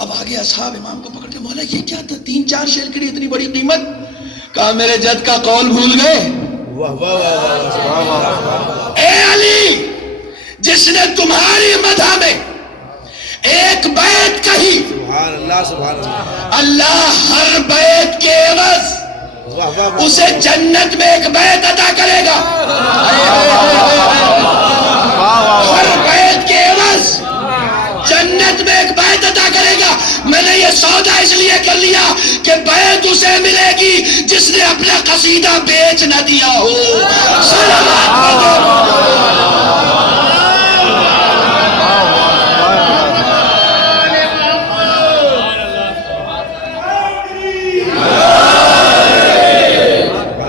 اب آگے اصحاب امام کو پکڑ کے، مولا یہ کیا تھا 3-4 شعر کے لیے اتنی بڑی قیمت؟ کہا میرے جد کا قول بھول گئے؟ واہ واہ واہ واہ اے علی، جس نے تمہاری مدح میں ایک بیت کہی، سبحان اللہ سبحان اللہ اللہ ہر بیت کے عوض واہ واہ واہ اسے جنت میں ایک بیت عطا کرے گا۔ ہر بیت کے عوض جنت میں ایک بیت عطا کرے گا۔ میں نے یہ سودا اس لیے کر لیا کہ بیت اسے ملے گی جس نے اپنا قصیدہ بیچ نہ دیا ہو۔ صلوات پڑھو۔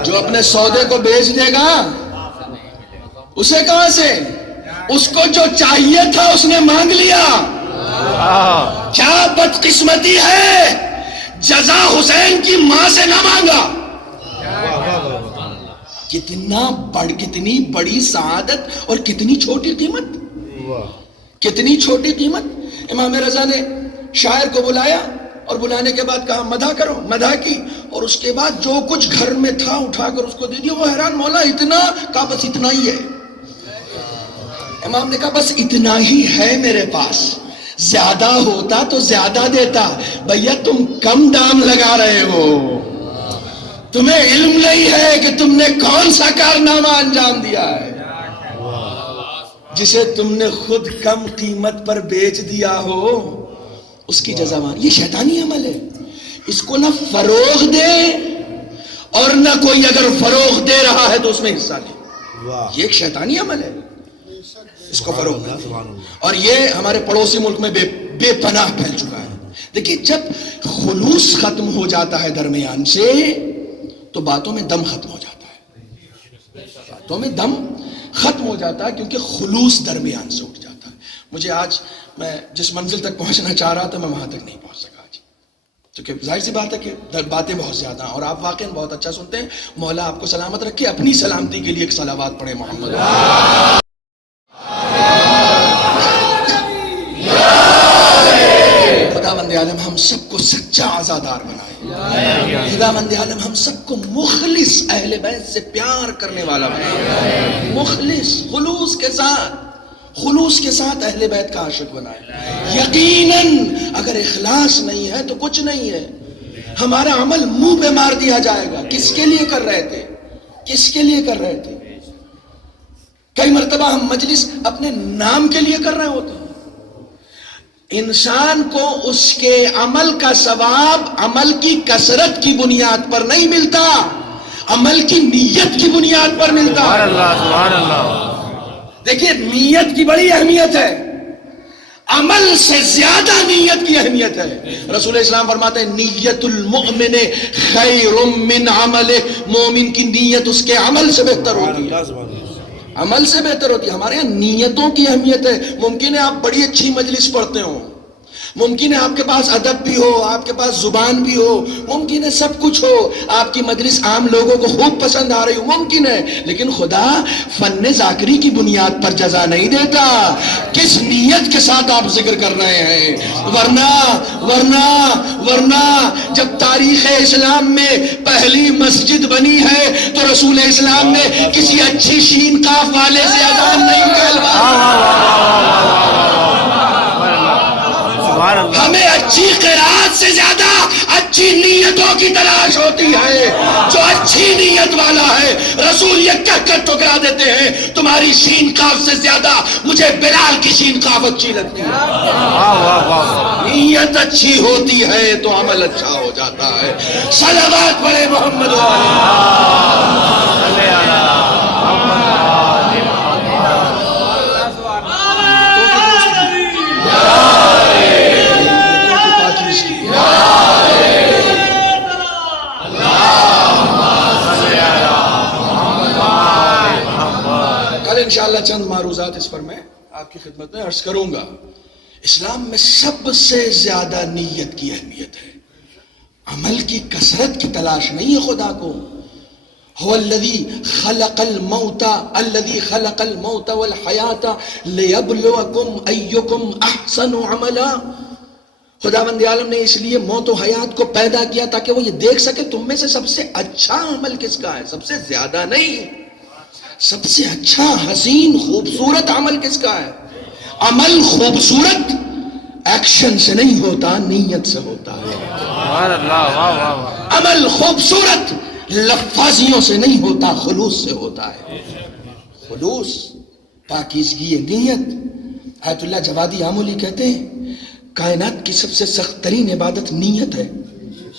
جو اپنے سودے کو بیچ دے گا اسے کہاں سے؟ اس کو جو چاہیے تھا اس نے مانگ لیا۔ کیا بدقسمتی ہے، جزا حسین کی ماں سے نہ مانگا۔ کتنی بڑی سعادت اور کتنی چھوٹی قیمت، کتنی چھوٹی قیمت۔ امام رضا نے شاعر کو بلایا اور بلانے کے بعد کہا مدح کرو، مدح کی، اور اس کے بعد جو کچھ گھر میں تھا اٹھا کر اس کو دے دیا۔ وہ حیران، مولا اتنا؟ کہا بس اتنا ہی ہے۔ امام نے کہا بس اتنا ہی ہے میرے پاس، زیادہ ہوتا تو زیادہ دیتا۔ بھیا تم کم دام لگا رہے ہو، تمہیں علم نہیں ہے کہ تم نے کون سا کارنامہ انجام دیا ہے، جسے تم نے خود کم قیمت پر بیچ دیا ہو اس کی جزا مان۔ یہ شیطانی عمل ہے، اس کو نہ فروغ دے اور نہ کوئی اگر فروغ دے رہا ہے تو اس میں حصہ لے۔ یہ ایک شیطانی عمل ہے، اس کو فروغ نہ دے۔ اور یہ ہمارے پڑوسی ملک میں بے پناہ پھیل چکا ہے۔ دیکھیے جب خلوص ختم ہو جاتا ہے درمیان سے تو باتوں میں دم ختم ہو جاتا ہے، باتوں میں دم ختم ہو جاتا ہے، کیونکہ خلوص درمیان سے اٹھ جاتا ہے۔ مجھے آج میں جس منزل تک پہنچنا چاہ رہا تھا میں وہاں تک نہیں پہنچ سکا آج، کیونکہ ظاہر سی بات ہے کہ باتیں بہت زیادہ ہیں اور آپ واقعاً بہت اچھا سنتے ہیں۔ مولا آپ کو سلامت رکھے۔ اپنی سلامتی کے لیے ایک صلوات پڑھیں محمد۔ خداوند عالم ہم سب کو سچا عزادار بنائے، خداوند عالم ہم سب کو مخلص اہل بیت سے پیار کرنے والا بنائے، مخلص خلوص کے ساتھ اہل بیت کا عاشق بنائے۔ یقیناً اگر اخلاص نہیں ہے تو کچھ نہیں ہے، ہمارا عمل منہ پہ مار دیا جائے گا۔ کس کے لیے کر رہے تھے، کس کے لیے کر رہے تھے؟ کئی مرتبہ ہم مجلس اپنے نام کے لیے کر رہے ہوتے ہیں۔ انسان کو اس کے عمل کا ثواب عمل کی کثرت کی بنیاد پر نہیں ملتا، عمل کی نیت کی بنیاد پر ملتا۔ سبحان اللہ سبحان اللہ۔ دیکھیے نیت کی بڑی اہمیت ہے، عمل سے زیادہ نیت کی اہمیت ہے۔ رسول اسلام فرماتے ہیں نیت المؤمن خیر من عمل، مومن کی نیت اس کے عمل سے بہتر ہوتی ہے، عمل سے بہتر ہوتی ہے۔ ہمارے یہاں نیتوں کی اہمیت ہے۔ ممکن ہے آپ بڑی اچھی مجلس پڑھتے ہو، ممکن ہے آپ کے پاس ادب بھی ہو، آپ کے پاس زبان بھی ہو، ممکن ہے سب کچھ ہو، آپ کی مجلس عام لوگوں کو خوب پسند آ رہی ہو، ممکن ہے، لیکن خدا فن ذاکری کی بنیاد پر جزا نہیں دیتا۔ کس نیت کے ساتھ آپ ذکر کر رہے ہیں؟ ورنہ جب تاریخ اسلام میں پہلی مسجد بنی ہے تو رسول اسلام نے کسی اچھی شین قاف والے سے اذان نہیں کہلوائی۔ ہمیں اچھی قرات سے زیادہ اچھی نیتوں کی تلاش ہوتی ہے۔ جو اچھی نیت والا ہے رسول یہ کہہ کر ٹھکرا دیتے ہیں تمہاری شین قاف سے زیادہ مجھے بلال کی شین قاف اچھی لگتی ہے۔ نیت اچھی ہوتی ہے تو عمل اچھا ہو جاتا ہے۔ صلوات پڑھے محمد انشاءاللہ چند معروضات اس پر میں آپ کی خدمت میں عرض کروں گا۔ اسلام میں سب سے زیادہ نیت کی اہمیت ہے، عمل کی کثرت کی تلاش نہیں ہے خدا کو. هو الذي خلق الموت والحیات لیبلوکم ایکم احسن عملا. خداوند عالم نے اس لیے موت و حیات کو پیدا کیا تاکہ وہ یہ دیکھ سکے تم میں سے سب سے اچھا عمل کس کا ہے، سب سے زیادہ نہیں، سب سے اچھا حسین خوبصورت عمل کس کا ہے. عمل خوبصورت ایکشن سے نہیں ہوتا، نیت سے ہوتا ہے. سبحان اللہ، واہ واہ واہ. عمل خوبصورت لفاظیوں سے نہیں ہوتا، خلوص سے ہوتا ہے. خلوص، پاکیزگی نیت. آیت اللہ جوادی آمولی کہتے ہیں کائنات کی سب سے سخت ترین عبادت نیت ہے.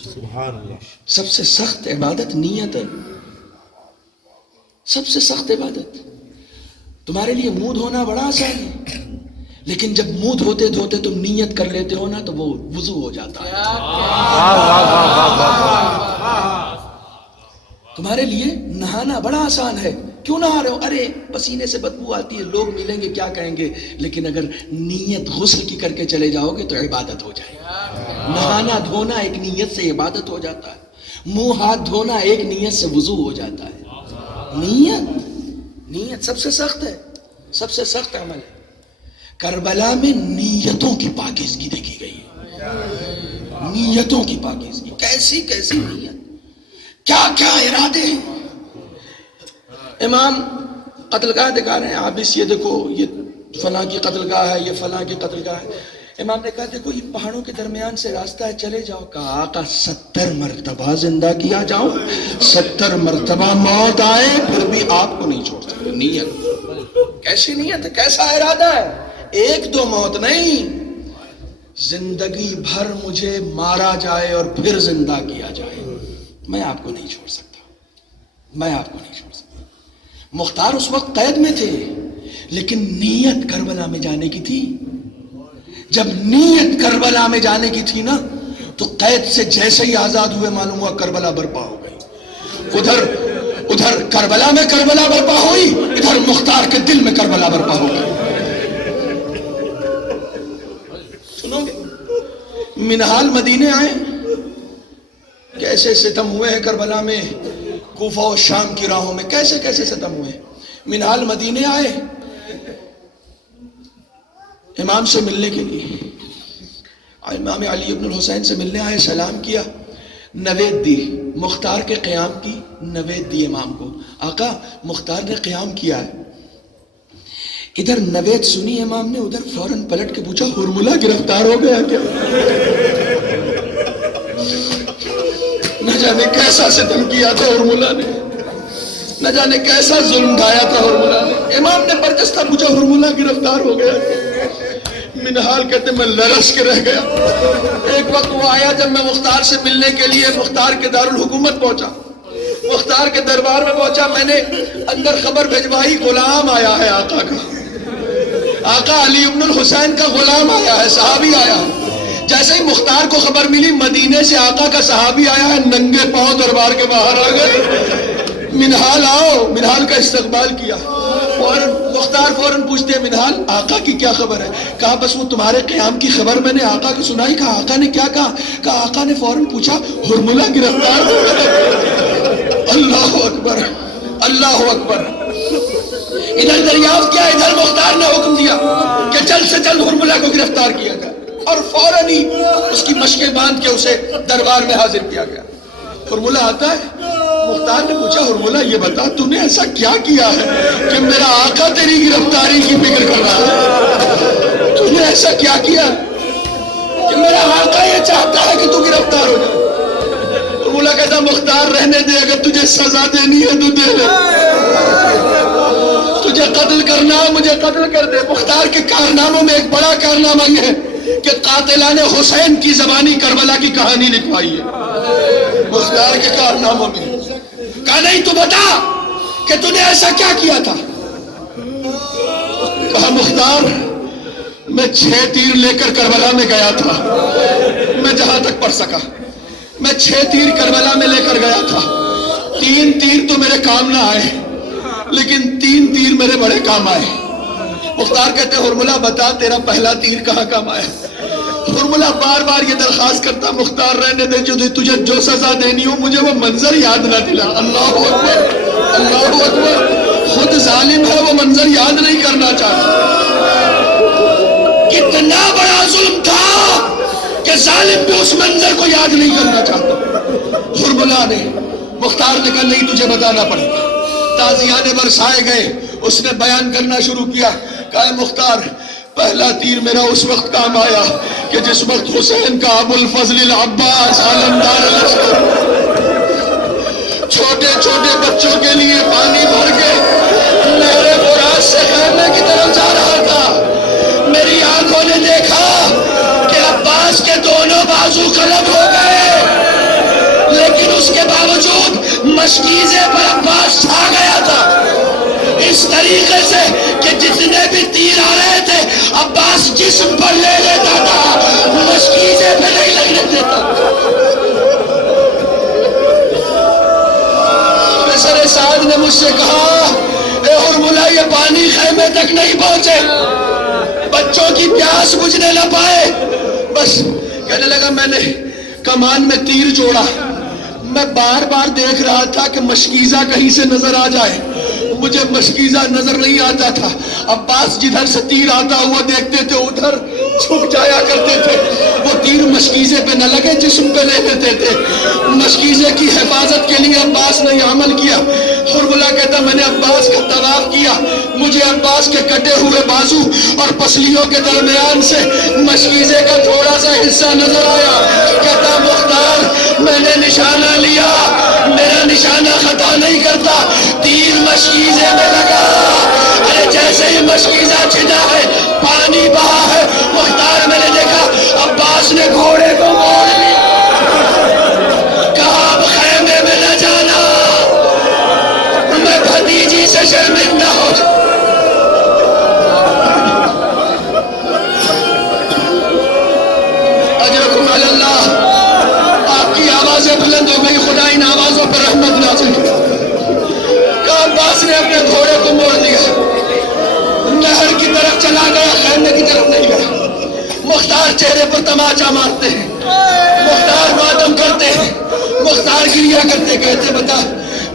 سبحان اللہ. سب سے سخت عبادت نیت ہے، سب سے سخت عبادت. تمہارے لیے منہ دھونا بڑا آسان ہے، لیکن جب منہ دھوتے دھوتے تم نیت کر لیتے ہو نا تو وہ وضو ہو جاتا ہے. واہ واہ واہ واہ واہ. تمہارے لیے نہانا بڑا آسان ہے، کیوں نہا رہے ہو؟ ارے پسینے سے بدبو آتی ہے، لوگ ملیں گے کیا کہیں گے. لیکن اگر نیت غسل کی کر کے چلے جاؤ گے تو عبادت ہو جائے گی. نہانا دھونا ایک نیت سے عبادت ہو جاتا ہے، منہ ہاتھ دھونا ایک نیت سے وضو ہو جاتا ہے. نیت سب سے سخت ہے، سب سے سخت عمل ہے. کربلا میں نیتوں کی پاکیزگی دیکھی گئی ہے. نیتوں کی پاکیزگی، کیسی کیسی نیت، کیا کیا ارادے. امام قتل گاہ دکھا رہے ہیں، آپ اس یہ دیکھو یہ فلاں کی قتل گاہ ہے، یہ فلاں کی قتل گاہ ہے. امام نے کہا دیکھو یہ پہاڑوں کے درمیان سے راستہ ہے، چلے جاؤ. کہا آقا 70 مرتبہ زندہ کیا جاؤ، 70 مرتبہ موت آئے پھر بھی آپ کو نہیں چھوڑ سکتے. نیت کیسی نیت ہے، کیسا ارادہ ہے. ایک دو موت نہیں، زندگی بھر مجھے مارا جائے اور پھر زندہ کیا جائے، میں آپ کو نہیں چھوڑ سکتا، میں آپ کو نہیں چھوڑ سکتا. مختار اس وقت قید میں تھے لیکن نیت کربلا میں جانے کی تھی. جب نیت کربلا میں جانے کی تھی نا تو قید سے جیسے ہی آزاد ہوئے معلوم ہوا کربلا برپا ہو گئی. ادھر کربلا میں کربلا برپا ہوئی، ادھر مختار کے دل میں کربلا برپا ہو گئی. سنو گے منہال مدینے آئے، کیسے ستم ہوئے ہیں کربلا میں، کوفہ و شام کی راہوں میں کیسے کیسے ستم ہوئے. منہال مدینے آئے امام سے ملنے کے لیے، امام علی ابن الحسین سے ملنے آئے، سلام کیا، نوید دی، مختار کے قیام کی نوید دی امام کو. آقا مختار نے قیام کیا ہے. ادھر نوید سنی امام نے، ادھر فوراً پلٹ کے پوچھا ہرملہ گرفتار ہو گیا کیا؟ نہ جانے کیسا ستم کیا تھا ہرملہ نے، نہ جانے کیسا ظلم ڈھایا تھا ہرملہ نے. امام نے برجستہ پوچھا ہرملہ گرفتار ہو گیا. منہال کہتے میں لرس کے رہ گیا. ایک وقت وہ آیا جب میں مختار سے ملنے کے لیے مختار کے دارالحکومت پہنچا، مختار کے دربار میں پہنچا، میں نے اندر خبر بھجوائی غلام آیا ہے آقا کا، آقا علی ابن الحسین کا غلام آیا ہے، صحابی آیا ہے. جیسے ہی مختار کو خبر ملی مدینے سے آقا کا صحابی آیا ہے، ننگے پاؤں دربار کے باہر آ گئے. منہال آؤ، منہال کا استقبال کیا. مختار فوراً پوچھتے ہیں منہال آقا کی کیا خبر ہے؟ کہا بس وہ تمہارے قیام کی خبر میں نے آقا کی سنائی. کہا آقا نے کیا کہا؟ کہا آقا نے فوراً پوچھا ہرملہ گرفتار ہو گیا. اللہ اکبر، اللہ اکبر. ادھر دریافت کیا، ادھر مختار نے حکم دیا کہ جلد سے جلد ہرملہ کو گرفتار کیا جائے، اور فوراً ہی اس کی مشقیں باندھ کے اسے دربار میں حاضر کیا گیا. ہرملہ آتا ہے، مختار نے پوچھا ہرملہ یہ بتا تو نے ایسا کیا کیا ہے کہ میرا آقا تیری گرفتاری کی فکر کر رہا ہے؟ تو نے ایسا کیا کیا کہ میرا آقا یہ چاہتا ہے کہ تو گرفتار ہو جائے؟ ہرملہ کہتا مختار رہنے دے، اگر تجھے سزا دینی ہے تو دے لے، تجھے قتل کرنا مجھے قتل کر دے. مختار کے کارناموں میں ایک بڑا کارنامہ یہ ہے کہ قاتلان حسین کی زبانی کربلا کی کہانی لکھوائی ہے. مختار کے کارناموں میں کہا نہیں تو بتا کہ تو نے ایسا کیا کیا تھا. کہا مختار میں 6 تیر لے کر کربلا میں گیا تھا، میں جہاں تک پڑھ سکا میں 6 تیر کربلا میں لے کر گیا تھا. 3 تیر تو میرے کام نہ آئے لیکن 3 تیر میرے بڑے کام آئے. مختار کہتے ہیں ہرملہ بتا تیرا پہلا تیر کہاں کام آیا؟ ہرملہ بار بار یہ درخواست کرتا مختار رہنے دے، جو تجھے جو سزا دینی ہو مجھے وہ منظر یاد نہ دلا۔ اللہ اکبر، اللہ اکبر، خود ظالم ہے وہ منظر یاد نہیں کرنا چاہتا۔ کتنا بڑا ظلم تھا کہ ظالم بھی اس منظر کو یاد نہیں کرنا چاہتا۔ ہرملہ نے، مختار نے کہا نہیں تجھے بتانا پڑے گا۔ تازیانے برسائے گئے، اس نے بیان کرنا شروع کیا، کہا مختار پہلا تیر میرا اس وقت کام آیا کہ جس وقت حسین کا ابو الفضل العباس علمدار لشکر چھوٹے چھوٹے بچوں کے لیے پانی بھر کے نہر فرات سے خیمے کی طرف جا رہا تھا، میری آنکھوں نے دیکھا کہ عباس کے دونوں بازو قلم ہو گئے، لیکن اس کے باوجود مشکیزے پر عباس چھا گیا تھا اس طریقے سے کہ جتنے بھی تیر آ رہے تھے عباس جسم پر لے لیتا تھا، مشکیزے پہ نہیں لگنے دیتا۔ پیسر سعد نے مجھ سے کہا اے ہرملہ یہ پانی خیمے تک نہیں پہنچے، بچوں کی پیاس بجھنے نہ پائے۔ بس کہنے لگا میں نے کمان میں تیر جوڑا، میں بار بار دیکھ رہا تھا کہ مشکیزہ کہیں سے نظر آ جائے، مجھے مشکیزہ نظر نہیں آتا تھا۔ عباس جدھر سے تیر آتا ہوا دیکھتے تھے ادھر چھپ جایا کرتے تھے، وہ تیر مشکیزے پہ نہ لگے جسم پہ لے لیتے تھے۔ مشکیزے کی حفاظت کے لیے عباس نے یہ عمل کیا۔ ہرملہ کہتا میں نے عباس کا طواف کیا، مجھے عباس کے کٹے ہوئے بازو اور پسلیوں کے درمیان سے مشکیزے کا تھوڑا سا حصہ نظر آیا۔ کہتا مختار میں نے نشانہ لیا، میرا نشانہ خطا نہیں کرتا، تیر مشکیزے میں لگا، ارے جیسے ہی مشکیزہ چھنا ہے پانی بہا ہے۔ مختار میں نے دیکھا عباس نے گھوڑے کو موڑ لیا، کہا اب خیمے میں نہ جانا، میں بھتیجی سے شرمندہ ہو جاؤں۔ اجرکم علی اللہ، آپ کی آوازیں بلند ہو گئی، خدا ان آوازوں پر رحمت نازل کرے۔ عباس نے اپنے گھوڑے کو موڑ دیا، نہر کی طرف چلا گیا، خیمے کی طرف نہیں گیا۔ مختار چہرے پر تماچا مارتے ہیں، مختار ماتم کرتے ہیں، مختار گریا کرتے، کہتے بتا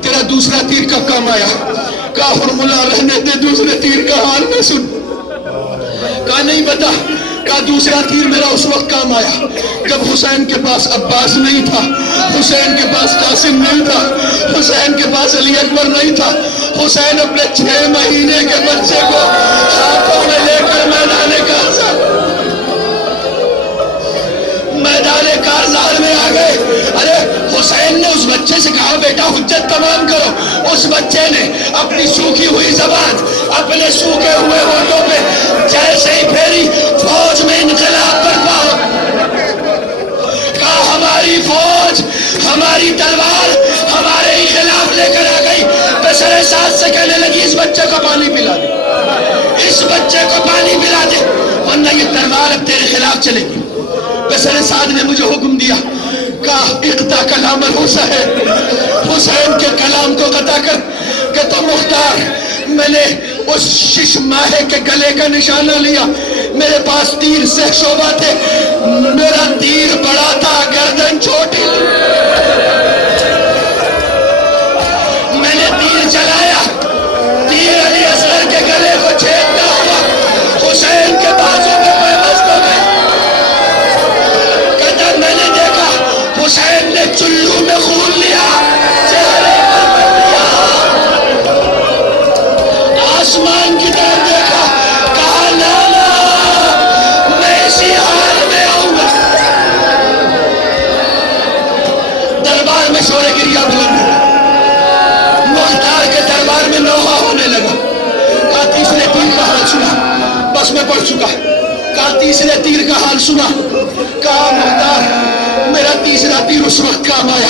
تیرا دوسرا تیر کب کام آیا؟ کہا ہرملہ رہنے دے دوسرے تیر کا حال میں سن۔ کہا نہیں بتا۔ کہا دوسرا تیر میرا اس وقت کام آیا جب حسین کے پاس عباس نہیں تھا، حسین کے پاس قاسم نہیں تھا، حسین کے پاس علی اکبر نہیں تھا، حسین اپنے 6 مہینے کے بچے کو ہاتھوں میں لے کر میدان کارزار میں آ گئے۔ ارے حسین نے اس بچے سے کہا بیٹا حجت تمام کرو، اس بچے نے اپنی سوکھی ہوئی زبان اپنے سوکھے ہوئے ہونٹوں پہ جیسے ہی پھیری، فوج میں انقلاب برپا ہو۔ کہا ہماری فوج، ہماری تلوار ہمارے ہی خلاف لے کر آ گئی۔ پیسر سعد سے کہنے لگی اس بچے کو پانی پلا دے، اس بچے کو پانی پلا دے، ورنہ یہ تلوار اب تیرے خلاف چلے گی۔ پیسر سعد نے مجھے حکم دیا، کہا اقطع کلام الحسین، حسین کے کلام کو قطع کر۔ کہتا مختار میں نے اس 6 ماہے کے گلے کا نشانہ لیا، میرے پاس تیر سے شعبہ تھے، میرا تیر بڑا تھا گردن چھوٹی، میں نے تیر چلایا، تیر علی اصغر کے گلے کو چھیدتا ہوا حسین کے بازو میں پیوست ہو گئے۔ کہتا میں نے دیکھا حسین نے چلو میں خون لیا، چہرے پر بن لیا، آسمان کی طرف دیکھا، کہا لالا میں اسی حال میں آؤں گا۔ دربار میں شور گریہ بلند ہوا، مختار کے دربار میں نوحہ ہونے لگا۔ کہا تیسرے تیر کا حال سنا، بس میں پڑھ چکا۔ کہا تیسرے تیر کا حال سنا۔ کہا مختار میرا تیسرا تیر اس وقت کام آیا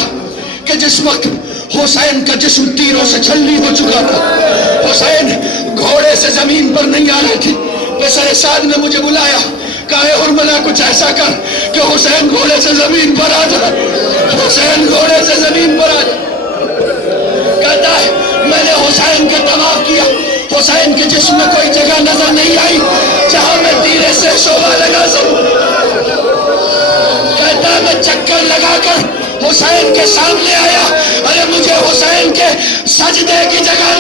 کہ جس وقت حسین کا جسم تیروں سے چھلنی ہو چکا تھا، حسین گھوڑے سے زمین پر نہیں آ رہے تھے۔ پیسر سعد نے مجھے بلایا، کہا اے ہرملہ کچھ ایسا کر کہ حسین گھوڑے سے زمین پر آ جائے، حسین گھوڑے سے زمین پر آ جائے۔ کہتا ہے میں نے حسین کا طواف کیا، حسین کے جسم میں کوئی جگہ نظر نہیں آئی جہاں میں تیرے سے شعلہ لگا سکوں. کہتا میں چکر لگا کر حسین کے سامنے آیا. ارے مجھے حسین کے سجدے کی جگہ